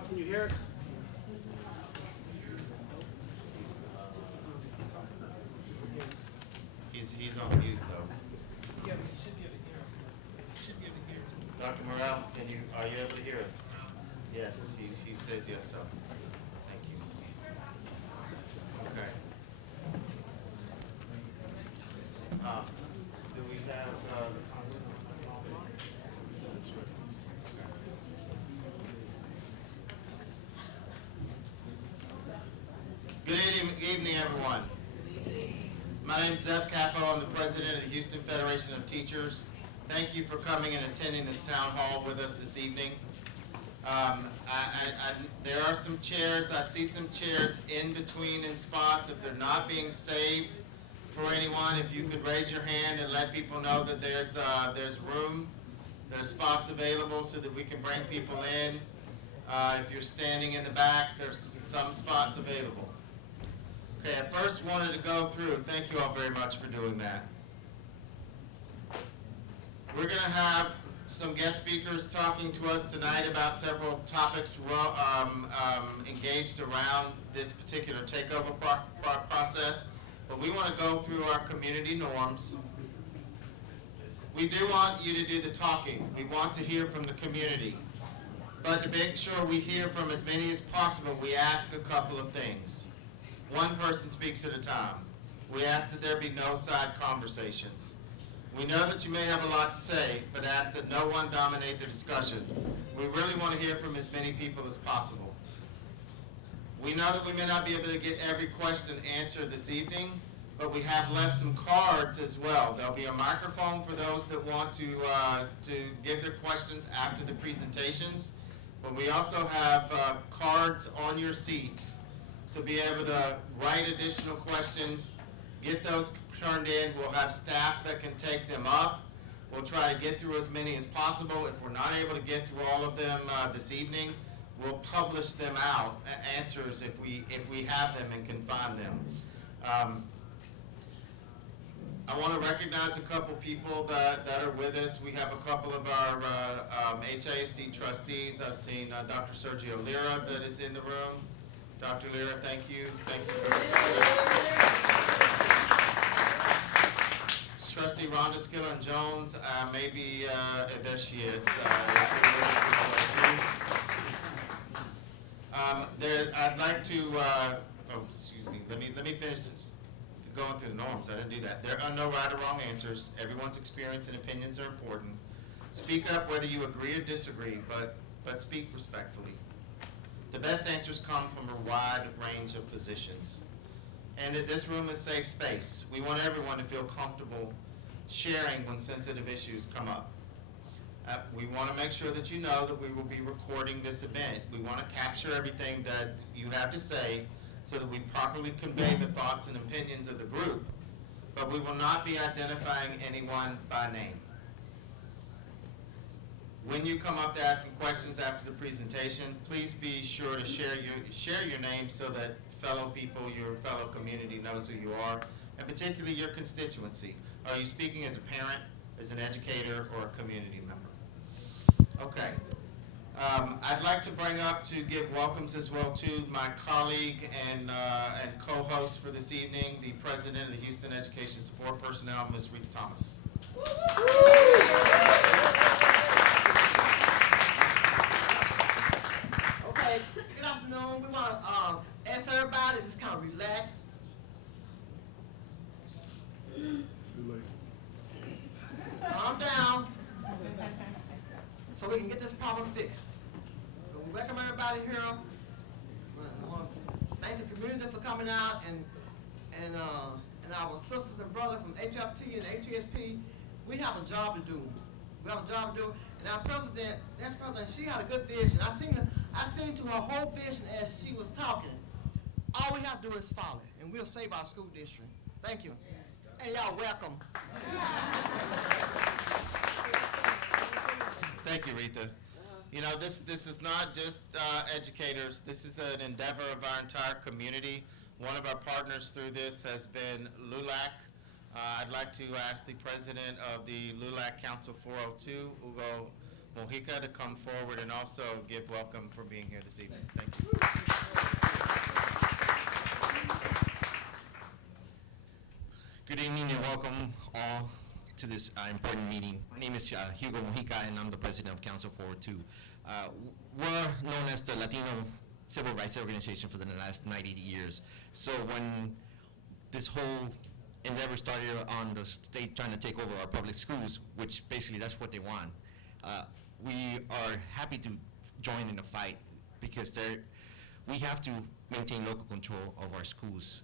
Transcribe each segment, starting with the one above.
Ronald, can you hear us? He's on mute though. Yeah, but he should be able to hear us. Should be able to hear us. Dr. Morrell, are you able to hear us? Yes, he says yes, sir. Thank you. Okay. Do we have the Good evening, everyone. My name is Zev Capo. I'm the president of the Houston Federation of Teachers. Thank you for coming and attending this town hall with us this evening. There are some chairs. I see some chairs in between in spots. If they're not being saved for anyone, if you could raise your hand and let people know that there's room, there's spots available so that we can bring people in. If you're standing in the back, there's some spots available. Okay, I first wanted to go through, thank you all very much for doing that. We're going to have some guest speakers talking to us tonight about several topics engaged around this particular takeover process, but we want to go through our community norms. We do want you to do the talking. We want to hear from the community. But to make sure we hear from as many as possible, we ask a couple of things. One person speaks at a time. We ask that there be no side conversations. We know that you may have a lot to say, but ask that no one dominate the discussion. We really want to hear from as many people as possible. We know that we may not be able to get every question answered this evening, but we have left some cards as well. There'll be a microphone for those that want to give their questions after the presentations, but we also have cards on your seats to be able to write additional questions, get those turned in. We'll have staff that can take them up. We'll try to get through as many as possible. If we're not able to get through all of them this evening, we'll publish them out, answers if we have them and can find them. I want to recognize a couple people that are with us. We have a couple of our HISD trustees. I've seen Dr. Sergio Lira that is in the room. Dr. Lira, thank you. Thank you for your service. Trustee Rhonda Skillen-Jones, maybe, there she is. I'd like to, excuse me, let me finish this. Going through the norms, I didn't do that. There are no right or wrong answers. Everyone's experience and opinions are important. Speak up whether you agree or disagree, but speak respectfully. The best answers come from a wide range of positions, and that this room is a safe space. We want everyone to feel comfortable sharing when sensitive issues come up. We want to make sure that you know that we will be recording this event. We want to capture everything that you have to say so that we properly convey the thoughts and opinions of the group, but we will not be identifying anyone by name. When you come up to ask some questions after the presentation, please be sure to share your name so that fellow people, your fellow community knows who you are, and particularly your constituency. Are you speaking as a parent, as an educator, or a community member? Okay. I'd like to bring up to give welcomes as well to my colleague and co-host for this evening, the president of the Houston Education Support Personnel, Ms. Rita Thomas. Okay, good afternoon. We want to ask everybody to just kind of relax. Calm down so we can get this problem fixed. So we welcome everybody here. I want to thank the community for coming out and our sisters and brothers from HFT and HESP. We have a job to do. We have a job to do. And our president, she had a good vision. I seen to her whole vision as she was talking. All we have to do is follow it, and we'll save our school district. Thank you. And y'all welcome. Thank you, Rita. You know, this is not just educators. This is an endeavor of our entire community. One of our partners through this has been LULAC. I'd like to ask the president of the LULAC Council 402, Hugo Mojica to come forward and also give welcome for being here this evening. Thank you. Good evening and welcome all to this important meeting. My name is Hugo Mojica and I'm the president of Council 402. We're known as the Latino Civil Rights Organization for the last 90 years. So when this whole endeavor started on the state trying to take over our public schools, which basically that's what they want, we are happy to join in the fight because we have to maintain local control of our schools.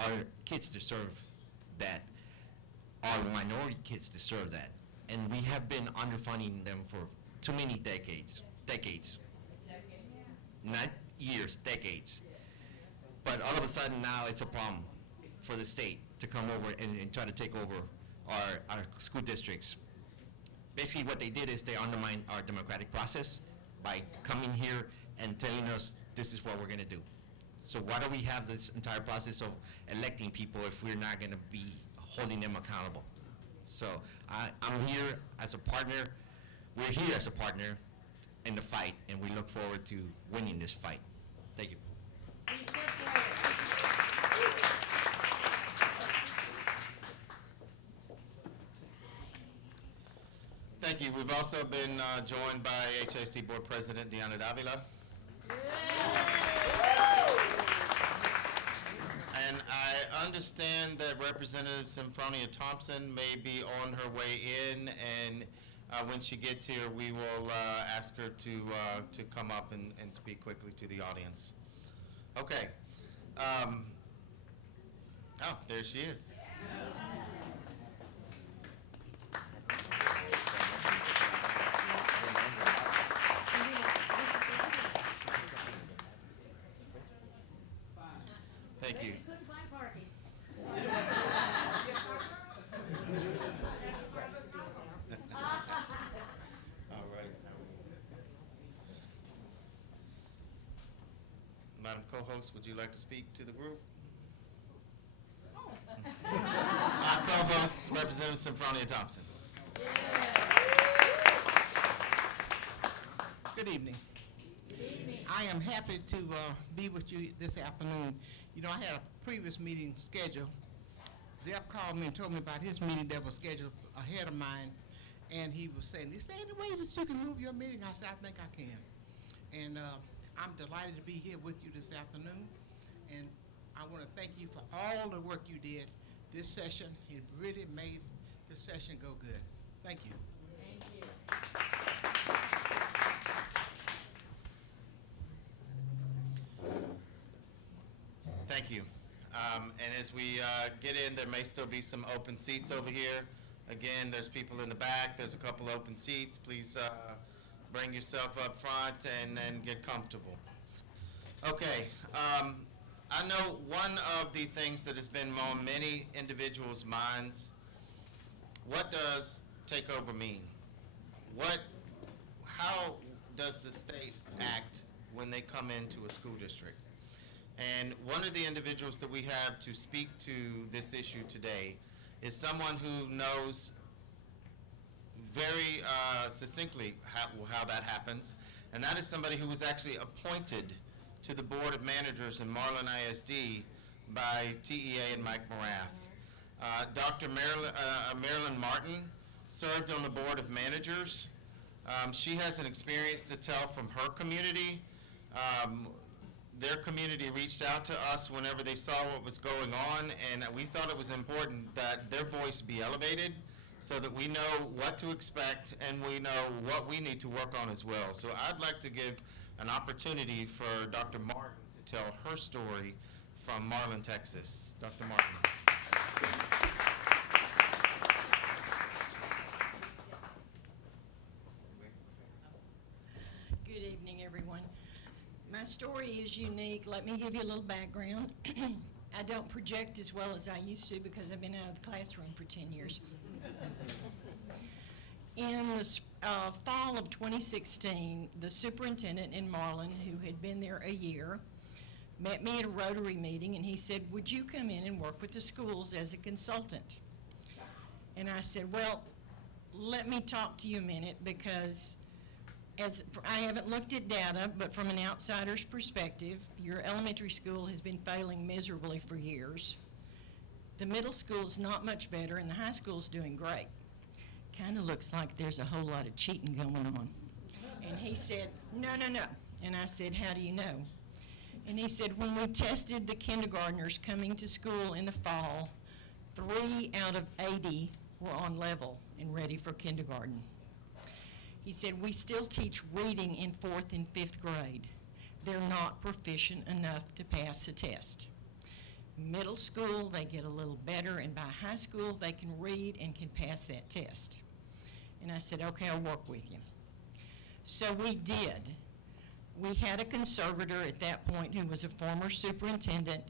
Our kids deserve that. Our minority kids deserve that. And we have been underfunding them for too many decades. Not years, decades. But all of a sudden now it's a problem for the state to come over and try to take over our school districts. Basically what they did is they undermined our democratic process by coming here and telling us this is what we're going to do. So why do we have this entire process of electing people if we're not going to be holding them accountable? So I'm here as a partner. We're here as a partner in the fight, and we look forward to winning this fight. Thank you. Thank you. We've also been joined by HISD Board President Deanna Davila. And I understand that Representative Symphonia Thompson may be on her way in, and when she gets here, we will ask her to come up and speak quickly to the audience. Okay. Oh, there she is. Thank you. All right. Madam Co-host, would you like to speak to the group? Our co-host, Representative Symphonia Thompson. Good evening. I am happy to be with you this afternoon. You know, I had a previous meeting scheduled. Zep called me and told me about his meeting that was scheduled ahead of mine, and he was saying, is there any way that you can move your meeting? I said, I think I can. And I'm delighted to be here with you this afternoon, and I want to thank you for all the work you did this session. It really made the session go good. Thank you. Thank you. Thank you. And as we get in, there may still be some open seats over here. Again, there's people in the back. There's a couple open seats. Please bring yourself up front and get comfortable. Okay. I know one of the things that has been on many individuals' minds, what does takeover mean? How does the state act when they come into a school district? And one of the individuals that we have to speak to this issue today is someone who knows very succinctly how that happens, and that is somebody who was actually appointed to the Board of Managers in Marlin ISD by TEA and Mike Morath. Dr. Marilyn Martin served on the Board of Managers. She has an experience to tell from her community. Their community reached out to us whenever they saw what was going on, and we thought it was important that their voice be elevated so that we know what to expect and we know what we need to work on as well. So I'd like to give an opportunity for Dr. Martin to tell her story from Marlin, Texas. Dr. Martin. Good evening, everyone. My story is unique. Let me give you a little background. I don't project as well as I used to because I've been out of the classroom for 10 years. In the fall of 2016, the superintendent in Marlin, who had been there a year, met me at a Rotary meeting, and he said, would you come in and work with the schools as a consultant? And I said, well, let me talk to you a minute, because I haven't looked at data, but from an outsider's perspective, your elementary school has been failing miserably for years. The middle school's not much better, and the high school's doing great. Kind of looks like there's a whole lot of cheating going on. And he said, no. And I said, how do you know? And he said, when we tested the kindergartners coming to school in the fall, 3 out of 80 were on level and ready for kindergarten. He said, we still teach reading in 4th and 5th grade. They're not proficient enough to pass a test. Middle school, they get a little better, and by high school, they can read and can pass that test. And I said, okay, I'll work with you. So we did. We had a conservator at that point who was a former superintendent.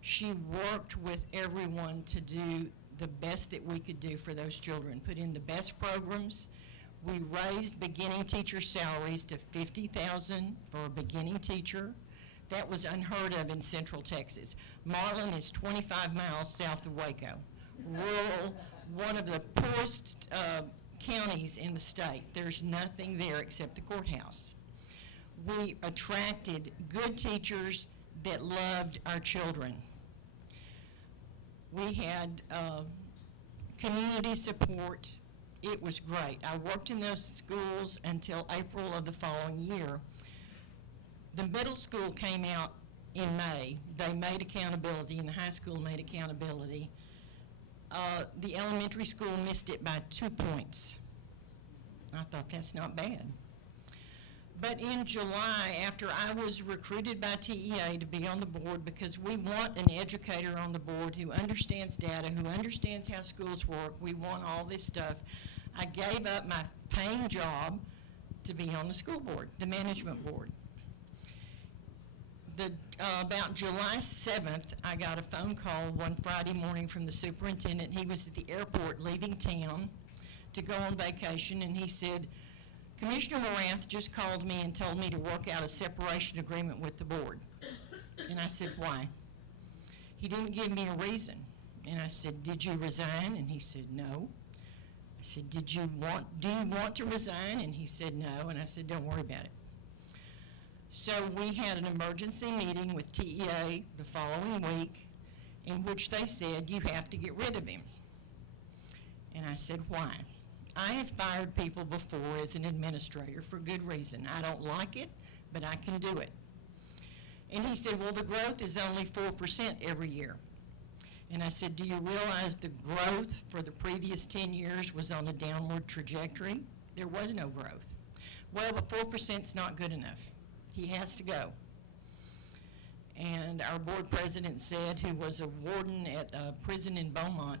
She worked with everyone to do the best that we could do for those children, put in the best programs. We raised beginning teacher salaries to $50,000 for a beginning teacher. That was unheard of in Central Texas. Marlin is 25 miles south of Waco. Rural, one of the poorest counties in the state. There's nothing there except the courthouse. We attracted good teachers that loved our children. We had community support. It was great. I worked in those schools until April of the following year. The middle school came out in May. They made accountability, and the high school made accountability. The elementary school missed it by 2 points. I thought, that's not bad. But in July, after I was recruited by TEA to be on the board, because we want an educator on the board who understands data, who understands how schools work, we want all this stuff, I gave up my paying job to be on the school board, the management board. About July 7th, I got a phone call one Friday morning from the superintendent. He was at the airport leaving town to go on vacation, and he said, Commissioner Morath just called me and told me to work out a separation agreement with the board. And I said, why? He didn't give me a reason. And I said, did you resign? And he said, no. I said, do you want to resign? And he said, no. And I said, don't worry about it. So we had an emergency meeting with TEA the following week in which they said, you have to get rid of him. And I said, why? I have fired people before as an administrator for good reason. I don't like it, but I can do it. And he said, well, the growth is only 4% every year. And I said, do you realize the growth for the previous 10 years was on a downward trajectory? There was no growth. Well, but 4% is not good enough. He has to go. And our board president said, who was a warden at a prison in Beaumont,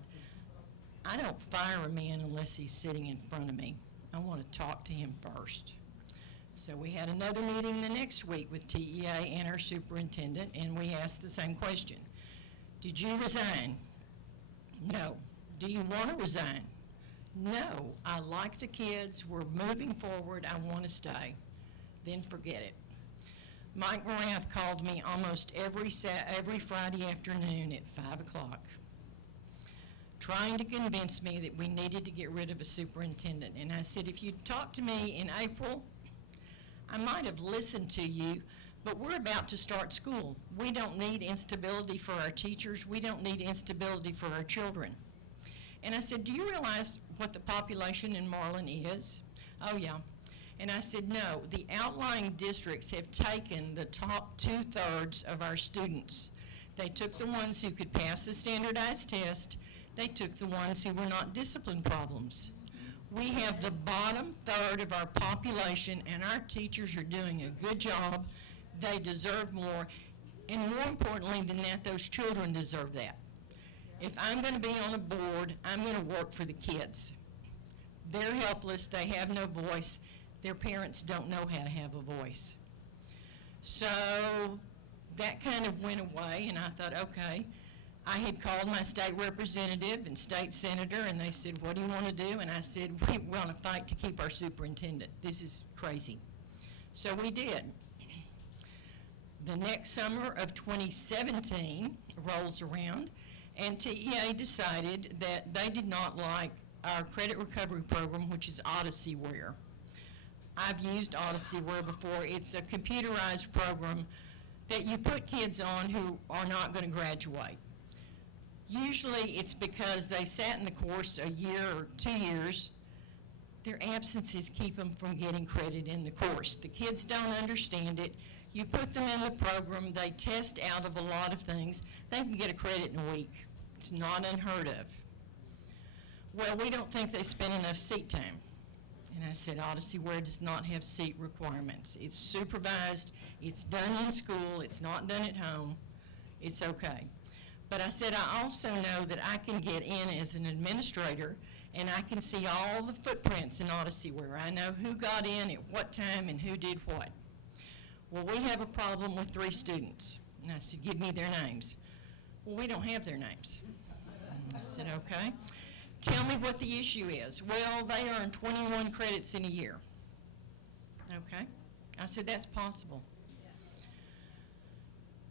I don't fire a man unless he's sitting in front of me. I want to talk to him first. So we had another meeting the next week with TEA and our superintendent, and we asked the same question. Did you resign? No. Do you want to resign? No. I like the kids. We're moving forward. I want to stay. Then forget it. Mike Morath called me almost every Friday afternoon at 5 o'clock, trying to convince me that we needed to get rid of a superintendent. And I said, if you'd talked to me in April, I might have listened to you, but we're about to start school. We don't need instability for our teachers. We don't need instability for our children. And I said, do you realize what the population in Marlin is? Oh, yeah. And I said, no, the outlying districts have taken the top 2/3 of our students. They took the ones who could pass the standardized test. They took the ones who were not discipline problems. We have the bottom third of our population, and our teachers are doing a good job. They deserve more. And more importantly than that, those children deserve that. If I'm going to be on a board, I'm going to work for the kids. They're helpless. They have no voice. Their parents don't know how to have a voice. So that kind of went away, and I thought, okay. I had called my state representative and state senator, and they said, what do you want to do? And I said, we want to fight to keep our superintendent. This is crazy. So we did. The next summer of 2017 rolls around, and TEA decided that they did not like our credit recovery program, which is Odyssey Ware. I've used OdysseyWare before. It's a computerized program that you put kids on who are not going to graduate. Usually it's because they sat in the course a year or 2 years. Their absences keep them from getting credit in the course. The kids don't understand it. You put them in the program, they test out of a lot of things. They can get a credit in a week. It's not unheard of. Well, we don't think they spend enough seat time. And I said, OdysseyWare does not have seat requirements. It's supervised, it's done in school, it's not done at home. It's okay. But I said, I also know that I can get in as an administrator and I can see all the footprints in OdysseyWare. I know who got in at what time and who did what. Well, we have a problem with 3 students. And I said, give me their names. Well, we don't have their names. I said, okay. Tell me what the issue is. Well, they earn 21 credits in a year. Okay. I said, that's possible.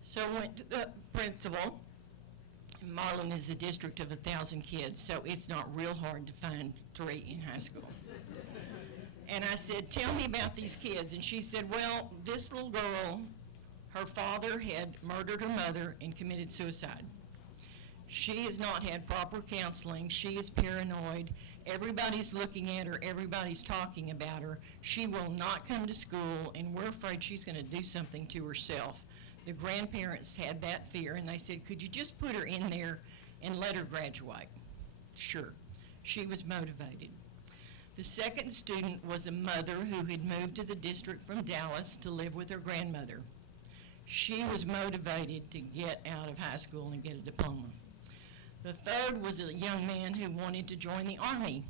So I went to the principal. Marlin is a district of 1,000 kids, so it's not real hard to find 3 in high school. And I said, tell me about these kids. And she said, well, this little girl, her father had murdered her mother and committed suicide. She has not had proper counseling. She is paranoid. Everybody's looking at her. Everybody's talking about her. She will not come to school, and we're afraid she's going to do something to herself. The grandparents had that fear, and they said, could you just put her in there and let her graduate? Sure. She was motivated. The second student was a mother who had moved to the district from Dallas to live with her grandmother. She was motivated to get out of high school and get a diploma. The third was a young man who wanted to join the Army.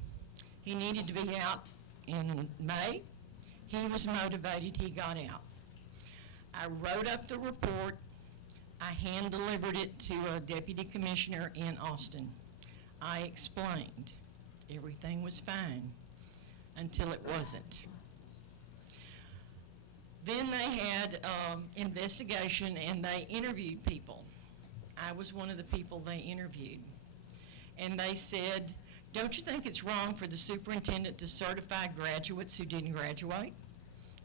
He needed to be out in May. He was motivated. He got out. I wrote up the report. I hand-delivered it to a deputy commissioner in Austin. I explained everything was fine until it wasn't. Then they had investigation and they interviewed people. I was one of the people they interviewed. And they said, don't you think it's wrong for the superintendent to certify graduates who didn't graduate?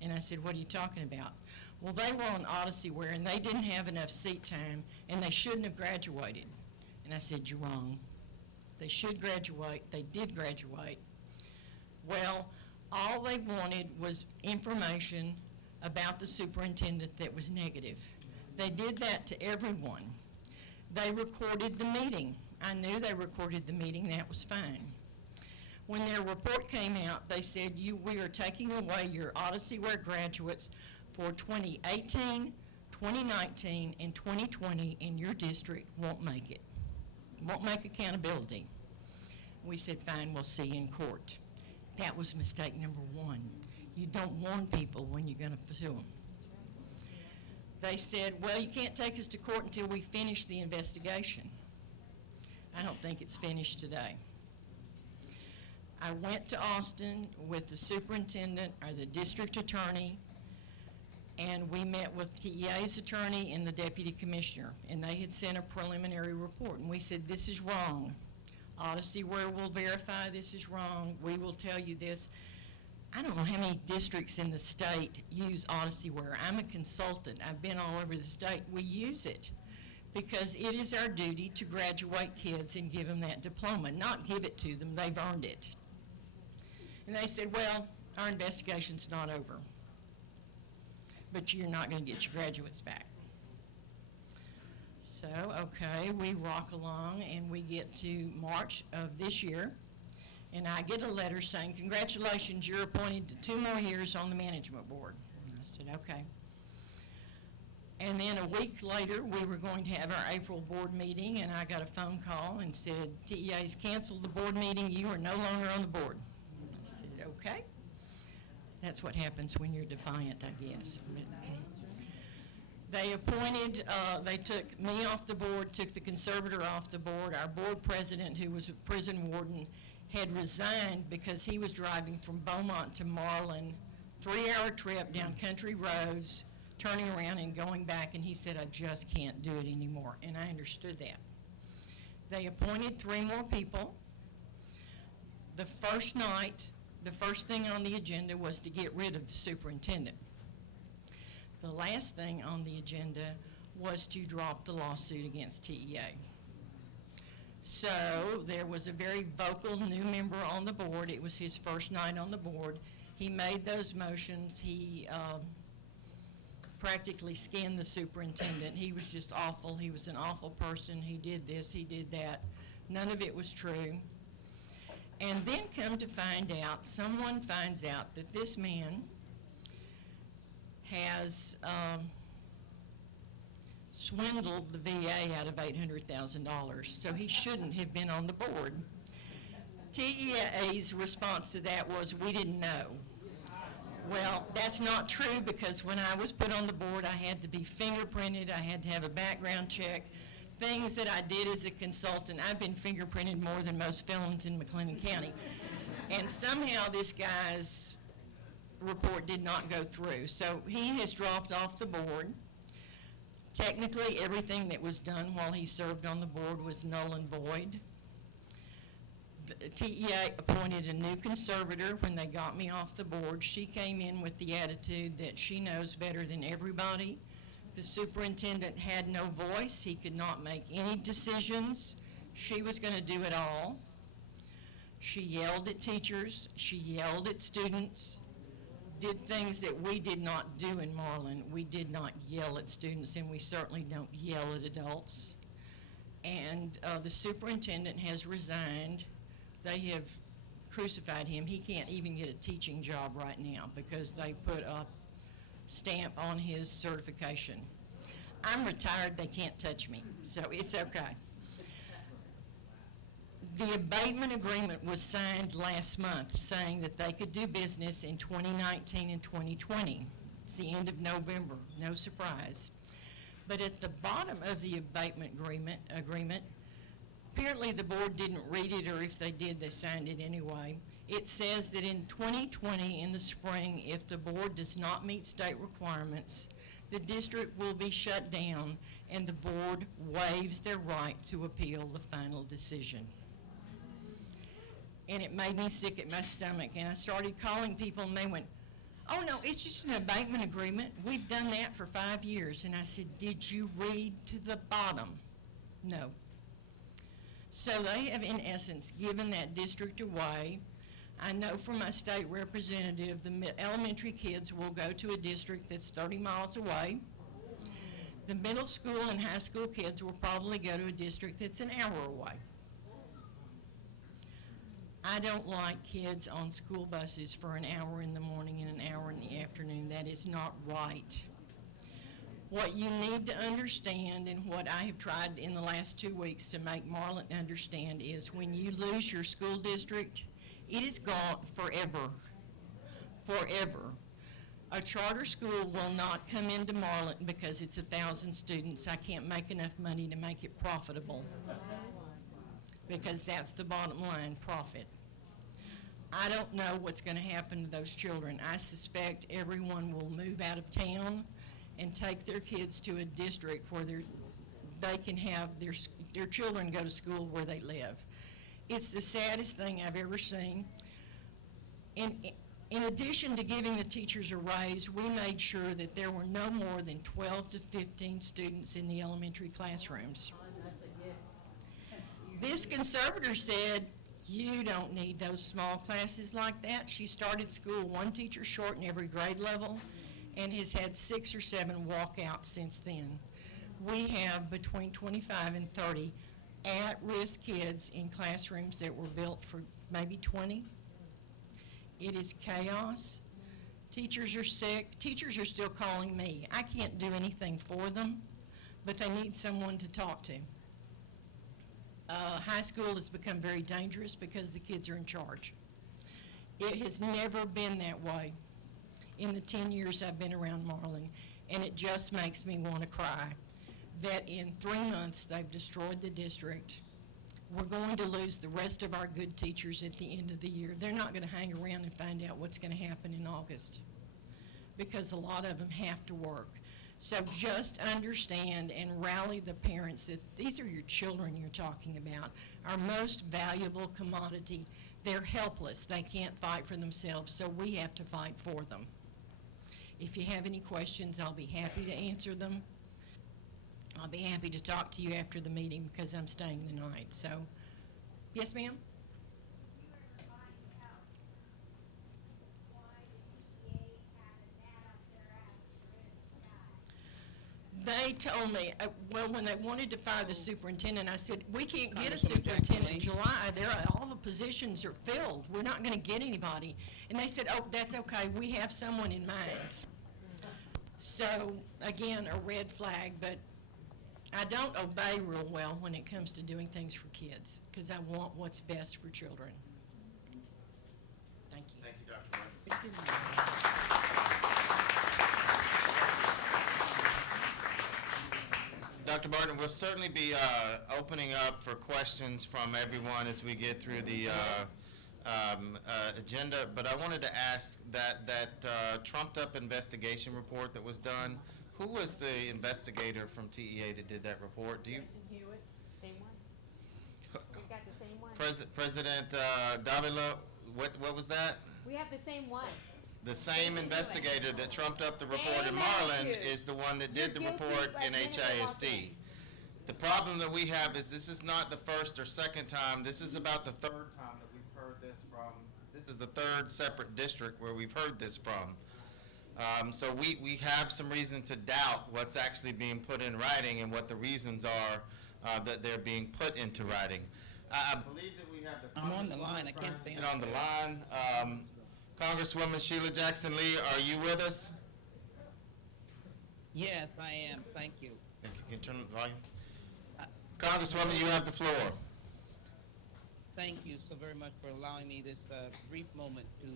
And I said, what are you talking about? Well, they were on OdysseyWare and they didn't have enough seat time and they shouldn't have graduated. And I said, you're wrong. They should graduate. They did graduate. Well, all they wanted was information about the superintendent that was negative. They did that to everyone. They recorded the meeting. I knew they recorded the meeting. That was fine. When their report came out, they said, we are taking away your OdysseyWare graduates for 2018, 2019, and 2020, and your district won't make it. Won't make accountability. We said, fine, we'll see you in court. That was mistake number 1. You don't warn people when you're going to sue them. They said, well, you can't take us to court until we finish the investigation. I don't think it's finished today. I went to Austin with the superintendent or the district attorney, and we met with TEA's attorney and the deputy commissioner, and they had sent a preliminary report, and we said, this is wrong. OdysseyWare will verify this is wrong. We will tell you this. I don't know how many districts in the state use OdysseyWare. I'm a consultant. I've been all over the state. We use it because it is our duty to graduate kids and give them that diploma, not give it to them. They've earned it. And they said, well, our investigation's not over, but you're not going to get your graduates back. So, okay, we rock along, and we get to March of this year, and I get a letter saying, congratulations, you're appointed to 2 more years on the management board. And I said, okay. And then a week later, we were going to have our April board meeting, and I got a phone call and said, TEA's canceled the board meeting. You are no longer on the board. I said, okay. That's what happens when you're defiant, I guess. They appointed, they took me off the board, took the conservator off the board. Our board president, who was a prison warden, had resigned because he was driving from Beaumont to Marlin, 3-hour trip down country roads, turning around and going back, and he said, I just can't do it anymore, and I understood that. They appointed 3 more people. The first night, The first thing on the agenda was to get rid of the superintendent. The last thing on the agenda was to drop the lawsuit against TEA. So there was a very vocal new member on the board. It was his first night on the board. He made those motions. He practically skinned the superintendent. He was just awful. He was an awful person. He did this, he did that. None of it was true. And then come to find out, someone finds out that this man has swindled the VA out of $800,000, so he shouldn't have been on the board. TEA's response to that was, we didn't know. Well, that's not true, because when I was put on the board, I had to be fingerprinted, I had to have a background check, things that I did as a consultant. I've been fingerprinted more than most felons in McLennan County. And somehow this guy's report did not go through. So he has dropped off the board. Technically, everything that was done while he served on the board was null and void. The TEA appointed a new conservator when they got me off the board. She came in with the attitude that she knows better than everybody. The superintendent had no voice. He could not make any decisions. She was going to do it all. She yelled at teachers. She yelled at students. Did things that we did not do in Marlin. We did not yell at students, and we certainly don't yell at adults. And the superintendent has resigned. They have crucified him. He can't even get a teaching job right now because they put a stamp on his certification. I'm retired, they can't touch me, so it's okay. The abatement agreement was signed last month saying that they could do business in 2019 and 2020. It's the end of November, no surprise. But at the bottom of the abatement agreement, apparently the board didn't read it, or if they did, they signed it anyway. It says that in 2020, in the spring, if the board does not meet state requirements, the district will be shut down and the board waives their right to appeal the final decision. And it made me sick at my stomach, and I started calling people, and they went, oh no, it's just an abatement agreement. We've done that for 5 years. And I said, did you read to the bottom? No. So they have, in essence, given that district away. I know from my state representative, the elementary kids will go to a district that's 30 miles away. The middle school and high school kids will probably go to a district that's an hour away. I don't like kids on school buses for an hour in the morning and an hour in the afternoon. That is not right. What you need to understand, and what I have tried in the last 2 weeks to make Marlin understand, is when you lose your school district, it is gone forever. Forever. A charter school will not come into Marlin because it's 1,000 students. I can't make enough money to make it profitable, because that's the bottom line, profit. I don't know what's going to happen to those children. I suspect everyone will move out of town and take their kids to a district where they can have their children go to school where they live. It's the saddest thing I've ever seen. In addition to giving the teachers a raise, we made sure that there were no more than 12 to 15 students in the elementary classrooms. This conservator said, you don't need those small classes like that. She started school one teacher short in every grade level and has had 6 or 7 walkouts since then. We have between 25 and 30 at-risk kids in classrooms that were built for maybe 20. It is chaos. Teachers are sick. Teachers are still calling me. I can't do anything for them, but they need someone to talk to. High school has become very dangerous because the kids are in charge. It has never been that way in the 10 years I've been around Marlin, and it just makes me want to cry that in 3 months they've destroyed the district. We're going to lose the rest of our good teachers at the end of the year. They're not going to hang around and find out what's going to happen in August, because a lot of them have to work. So just understand and rally the parents that these are your children you're talking about, our most valuable commodity. they're helpless. They can't fight for themselves, so we have to fight for them. If you have any questions, I'll be happy to answer them. I'll be happy to talk to you after the meeting because I'm staying the night. So, yes, ma'am? They told me, well, when they wanted to fire the superintendent, I said, we can't get a superintendent in July. All the positions are filled. We're not going to get anybody. And they said, oh, that's okay. We have someone in mind. So, again, a red flag, but I don't obey real well when it comes to doing things for kids because I want what's best for children. Thank you. Thank you, Dr. Martin. Thank you. Dr. Martin, we'll certainly be opening up for questions from everyone as we get through the agenda, but I wanted to ask that trumped-up investigation report that was done, who was the investigator from TEA that did that report? Do you? Hewitt, same one. We got the same one. President Davila, what was that? We have the same one. The same investigator that trumped up the report in Marlin is the one that did the report in HISD. The problem that we have is this is not the first or second time. This is about the third time that we've heard this from. This is the third separate district where we've heard this from. So we have some reason to doubt what's actually being put in writing and what the reasons are that they're being put into writing. I believe that we have the. I'm on the line. I can't say And on the line. Congresswoman Sheila Jackson Lee, are you with us? Yes, I am. Thank you. Thank you. Can you turn the volume? Congresswoman, you have the floor. Thank you so very much for allowing me this brief moment to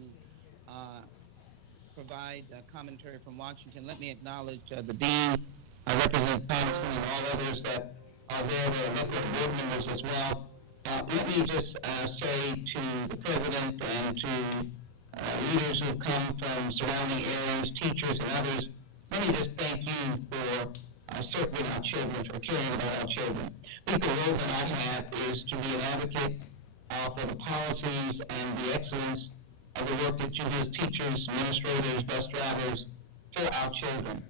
provide commentary from Washington. Let me acknowledge the Dean, Representative Congressman, and all others that are there. There are elected board members as well. Let me just say to the President and to leaders who have come from surrounding areas, teachers and others, let me just thank you for serving our children, for caring about our children. I think the role that I have is to be an advocate for the policies and the excellence of the work that you do as teachers, administrators, bus drivers for our children.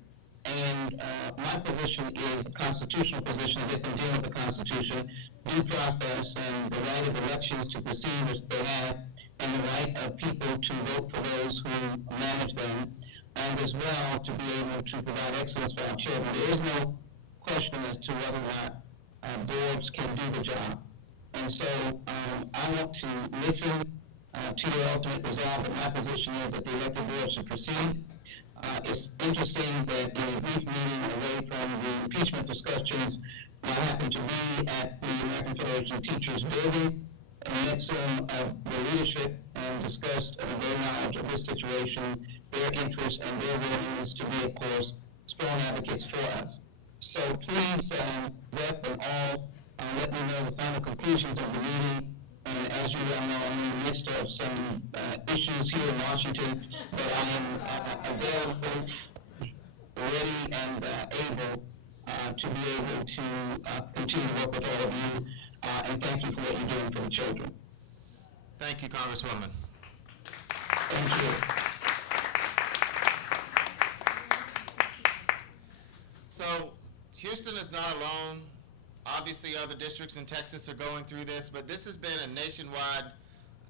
And my position is a constitutional position that can deal with the Constitution, due process, and the right of elections to proceed as they have, and the right of people to vote for those who manage them, and as well to be able to provide excellence for our children. There is no question as to whether or not boards can do the job. And so I want to listen to your ultimate resolve, but my position is that the elected board should proceed. It's interesting that in a brief meeting away from the impeachment discussions, I happened to be at the American Federation of Teachers building and met some of the leadership and discussed their knowledge of this situation, their interest, and their willingness to be, of course, strong advocates for us. So please, rep and all, let me know the final conclusions of the meeting. And as you all know, I'm in the midst of some issues here in Washington, but I am available, ready, and able to be able to continue to work with all of you. And thank you for what you're doing for the children. Thank you, Congresswoman. Thank you. So Houston is not alone. Obviously, other districts in Texas are going through this, but this has been a nationwide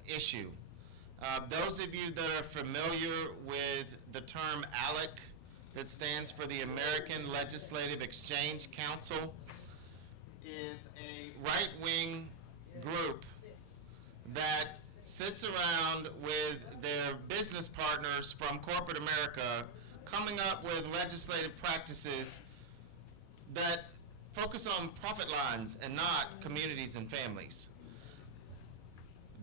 issue. Those of you that are familiar with the term ALEC, that stands for the American Legislative Exchange Council, is a right-wing group that sits around with their business partners from corporate America, coming up with legislative practices that focus on profit lines and not communities and families.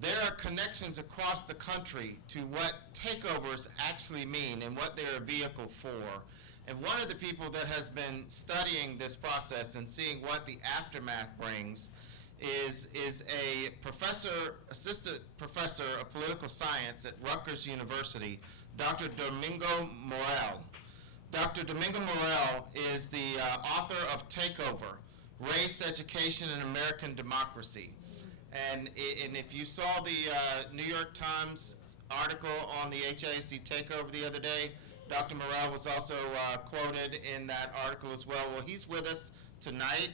There are connections across the country to what takeovers actually mean and what they're a vehicle for. And one of the people that has been studying this process and seeing what the aftermath brings is a professor, assistant professor of political science at Rutgers University, Dr. Domingo Morel. Dr. Domingo Morel is the author of Takeover, Race, Education, and American Democracy. And if you saw the New York Times article on the HISD takeover the other day, Dr. Morrell was also quoted in that article as well. Well, he's with us tonight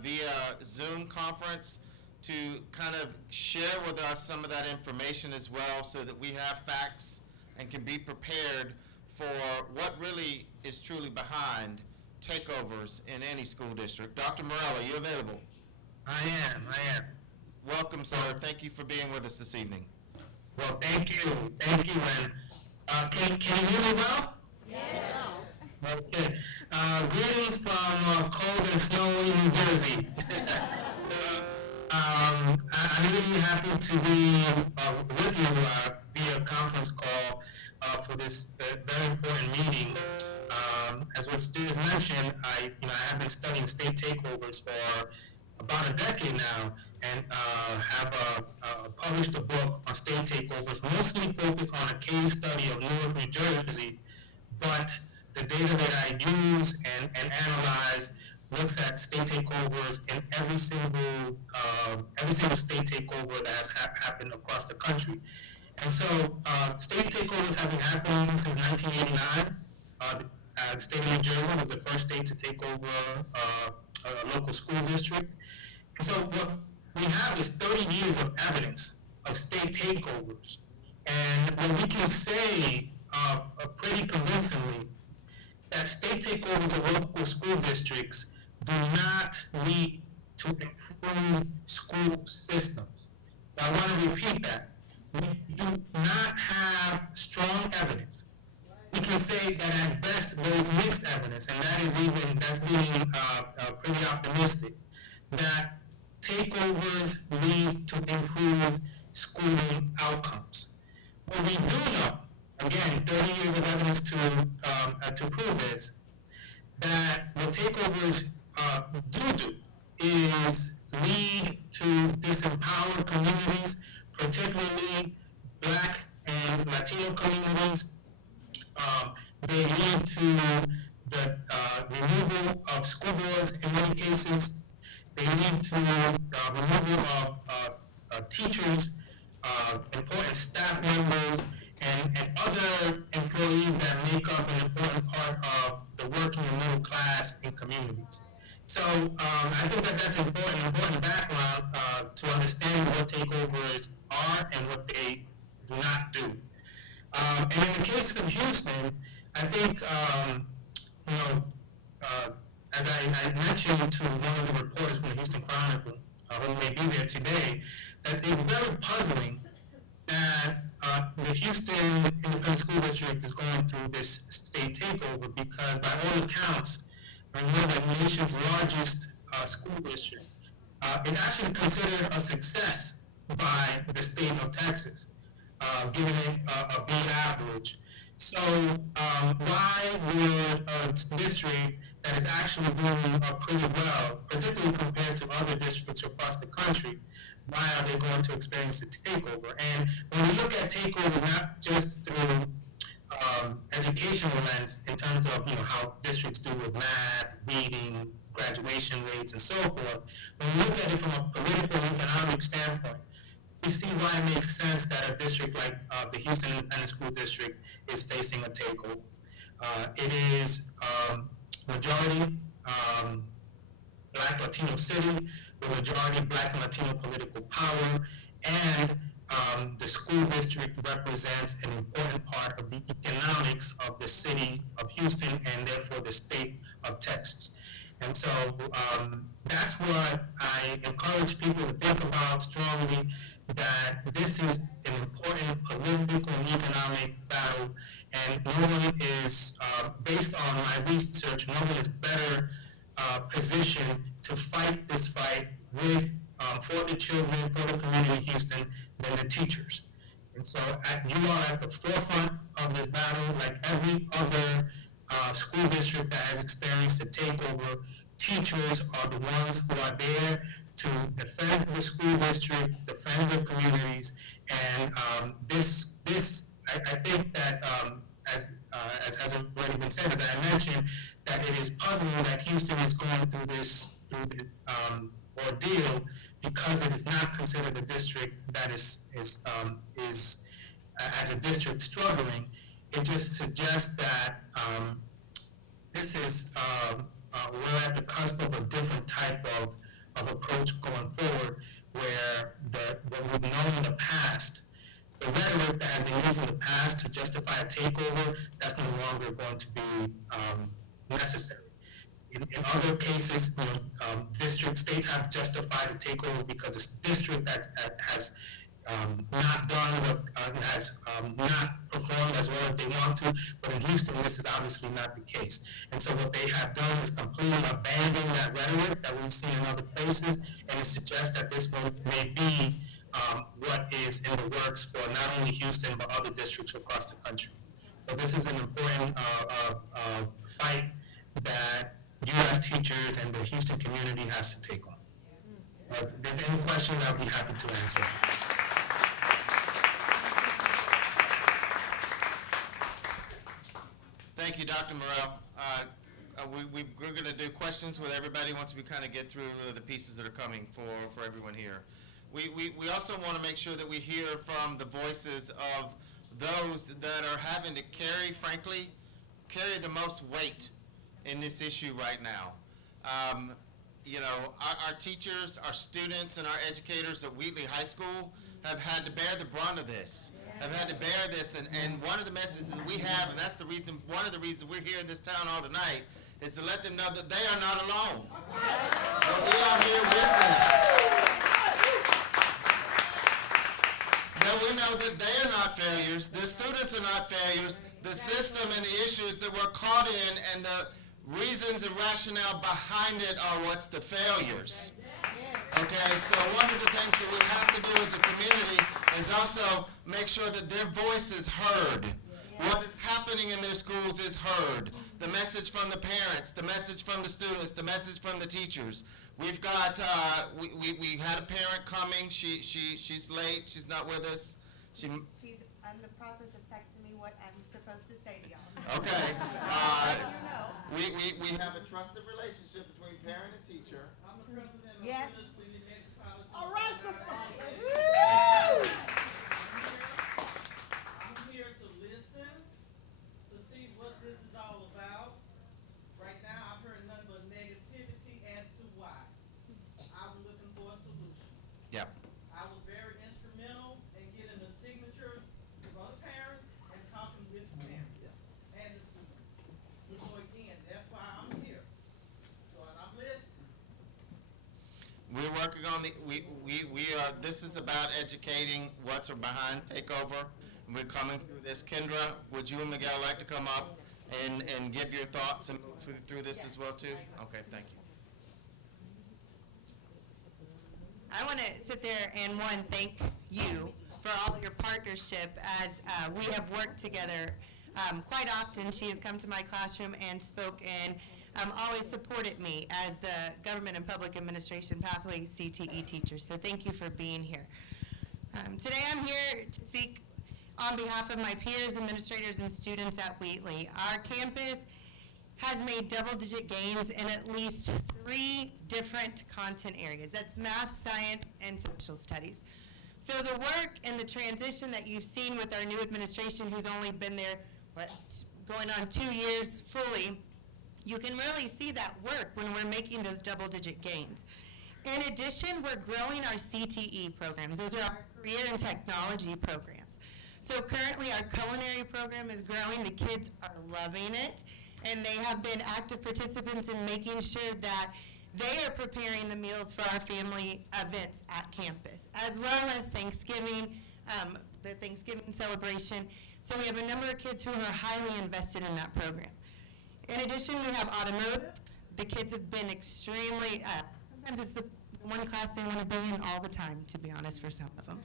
via Zoom conference to kind of share with us some of that information as well, so that we have facts and can be prepared for what really is truly behind takeovers in any school district. Dr. Morrell, are you available? I am. Welcome, sir. Thank you for being with us this evening. Well, thank you, and can you hear me well? Yes. Okay. Greetings from cold and snowy New Jersey. I'm really happy to be with you via conference call for this very important meeting. As was just mentioned, I have been studying state takeovers for about a decade now, and have published a book on state takeovers, mostly focused on a case study of Newark, New Jersey, but the data that I use and analyze looks at state takeovers in every single state takeover that has happened across the country. And so state takeovers have been happening since 1989. The state of New Jersey was the first state to take over a local school district. And so what we have is 30 years of evidence of state takeovers. And what we can say pretty convincingly is that state takeovers of local school districts do not lead to improved school systems. Now, I want to repeat that. We do not have strong evidence. We can say that at best there is mixed evidence, and that's being pretty optimistic, that takeovers lead to improved schooling outcomes. What we do know, again, 30 years of evidence to prove this, that what takeovers do is lead to disempowered communities, particularly Black and Latino communities. They lead to the removal of school boards in many cases. They lead to removal of teachers, important staff members, and other employees that make up an important part of the working and middle class in communities. So I think that's important background to understand what takeovers are and what they do not do. And in the case of Houston, I think, as I mentioned to one of the reporters from the Houston Chronicle, who may be there today, that it's very puzzling that the Houston Independent School District is going through this state takeover, because by all accounts, one of the nation's largest school districts is actually considered a success by the state of Texas, giving it a B average. So why would a district that is actually doing pretty well, particularly compared to other districts across the country, why are they going to experience a takeover? And when we look at takeover not just through educational lens in terms of how districts do with math, reading, graduation rates, and so forth, when we look at it from a political and economic standpoint, we see why it makes sense that a district like the Houston Independent School District is facing a takeover. It is majority Black Latino city, with majority Black and Latino political power, and the school district represents an important part of the economics of the city of Houston and therefore the state of Texas. And so that's what I encourage people to think about strongly, that this is an important political and economic battle, and no one is, based on my research, no one is better positioned to fight this fight with for the children, for the community of Houston, than the teachers. And so you are at the forefront of this battle, like every other school district that has experienced a takeover. Teachers are the ones who are there to defend the school district, defend the communities, and I think that as as has already been said, as I mentioned, that it is puzzling that Houston is going through this ordeal because it is not considered a district that is as a district struggling. It just suggests that this is we're at the cusp of a different type of approach going forward, where what we've known in the past, the rhetoric that has been used in the past to justify a takeover, that's no longer going to be necessary. In other cases, states have justified the takeover because it's a district that has not done what has not performed as well as they want to. But in Houston, this is obviously not the case. And so what they have done is completely abandon that rhetoric that we've seen in other places, and it suggests that this one may be what is in the works for not only Houston but other districts across the country. So this is an important fight that U.S. teachers and the Houston community has to take on. If there are any questions, I'll be happy to answer. Thank you, Dr. Morrell. We're going to do questions with everybody once we kind of get through the pieces that are coming for everyone here. We also want to make sure that we hear from the voices of those that are having to carry the most weight in this issue right now. Our teachers, our students, and our educators at Wheatley High School have had to bear the brunt of this. Have had to bear this, and one of the messages that we have, and that's one of the reasons we're here in this town hall tonight, is to let them know that they are not alone. That we are here with them. That we know that they are not failures, the students are not failures, the system and the issues that we're caught in and the reasons and rationale behind it are what's the failures. Okay, so one of the things that we have to do as a community is also make sure that their voice is heard. What is happening in their schools is heard. The message from the parents, the message from the students, the message from the teachers. We've got, we had a parent coming. She's late. She's not with us. She's in the process of texting me what I'm supposed to say to y'all. Okay. We have a trusted relationship between parent and teacher. I'm the president of Yes. Phyllis Metropolitan. All right, sister. I'm here to listen, to see what this is all about. Right now, I've heard nothing but negativity as to why. I'm looking for a solution. Yep. I was very instrumental in getting the signatures from the parents and talking with the parents and the students. So again, that's why I'm here. So and I'm listening. We're working on this is about educating what's behind Takeover. And we're coming through this. Kendra, would you and Miguel like to come up and give your thoughts and through this as well too? Okay, thank you. I want to sit there and thank you for all your partnership as we have worked together. Quite often she has come to my classroom and spoke and always supported me as the Government and Public Administration Pathway CTE teacher. So thank you for being here. Today I'm here to speak on behalf of my peers, administrators, and students at Wheatley. Our campus has made double-digit gains in at least 3 different content areas. That's math, science, and social studies. So the work and the transition that you've seen with our new administration, who's only been there, going on 2 years fully, you can really see that work when we're making those double-digit gains. In addition, we're growing our CTE programs. Those are our career and technology programs. So currently our culinary program is growing. The kids are loving it. And they have been active participants in making sure that they are preparing the meals for our family events at campus, as well as Thanksgiving, the Thanksgiving celebration. So we have a number of kids who are highly invested in that program. In addition, we have automotive. The kids have been extremely, sometimes it's the one class they want to be in all the time, to be honest, for some of them.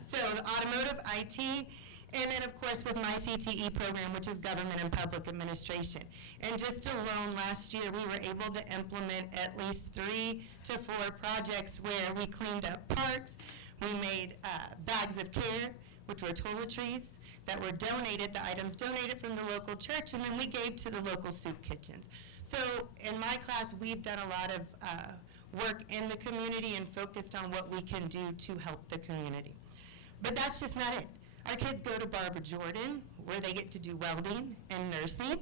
So the automotive, IT, and then, of course, with my CTE program, which is Government and Public Administration. And just alone last year, we were able to implement at least 3 to 4 projects where we cleaned up parks, we made bags of care, which were toiletries that were donated, the items donated from the local church, and then we gave to the local soup kitchens. So in my class, we've done a lot of work in the community and focused on what we can do to help the community. But that's just not it. Our kids go to Barbara Jordan, where they get to do welding and nursing.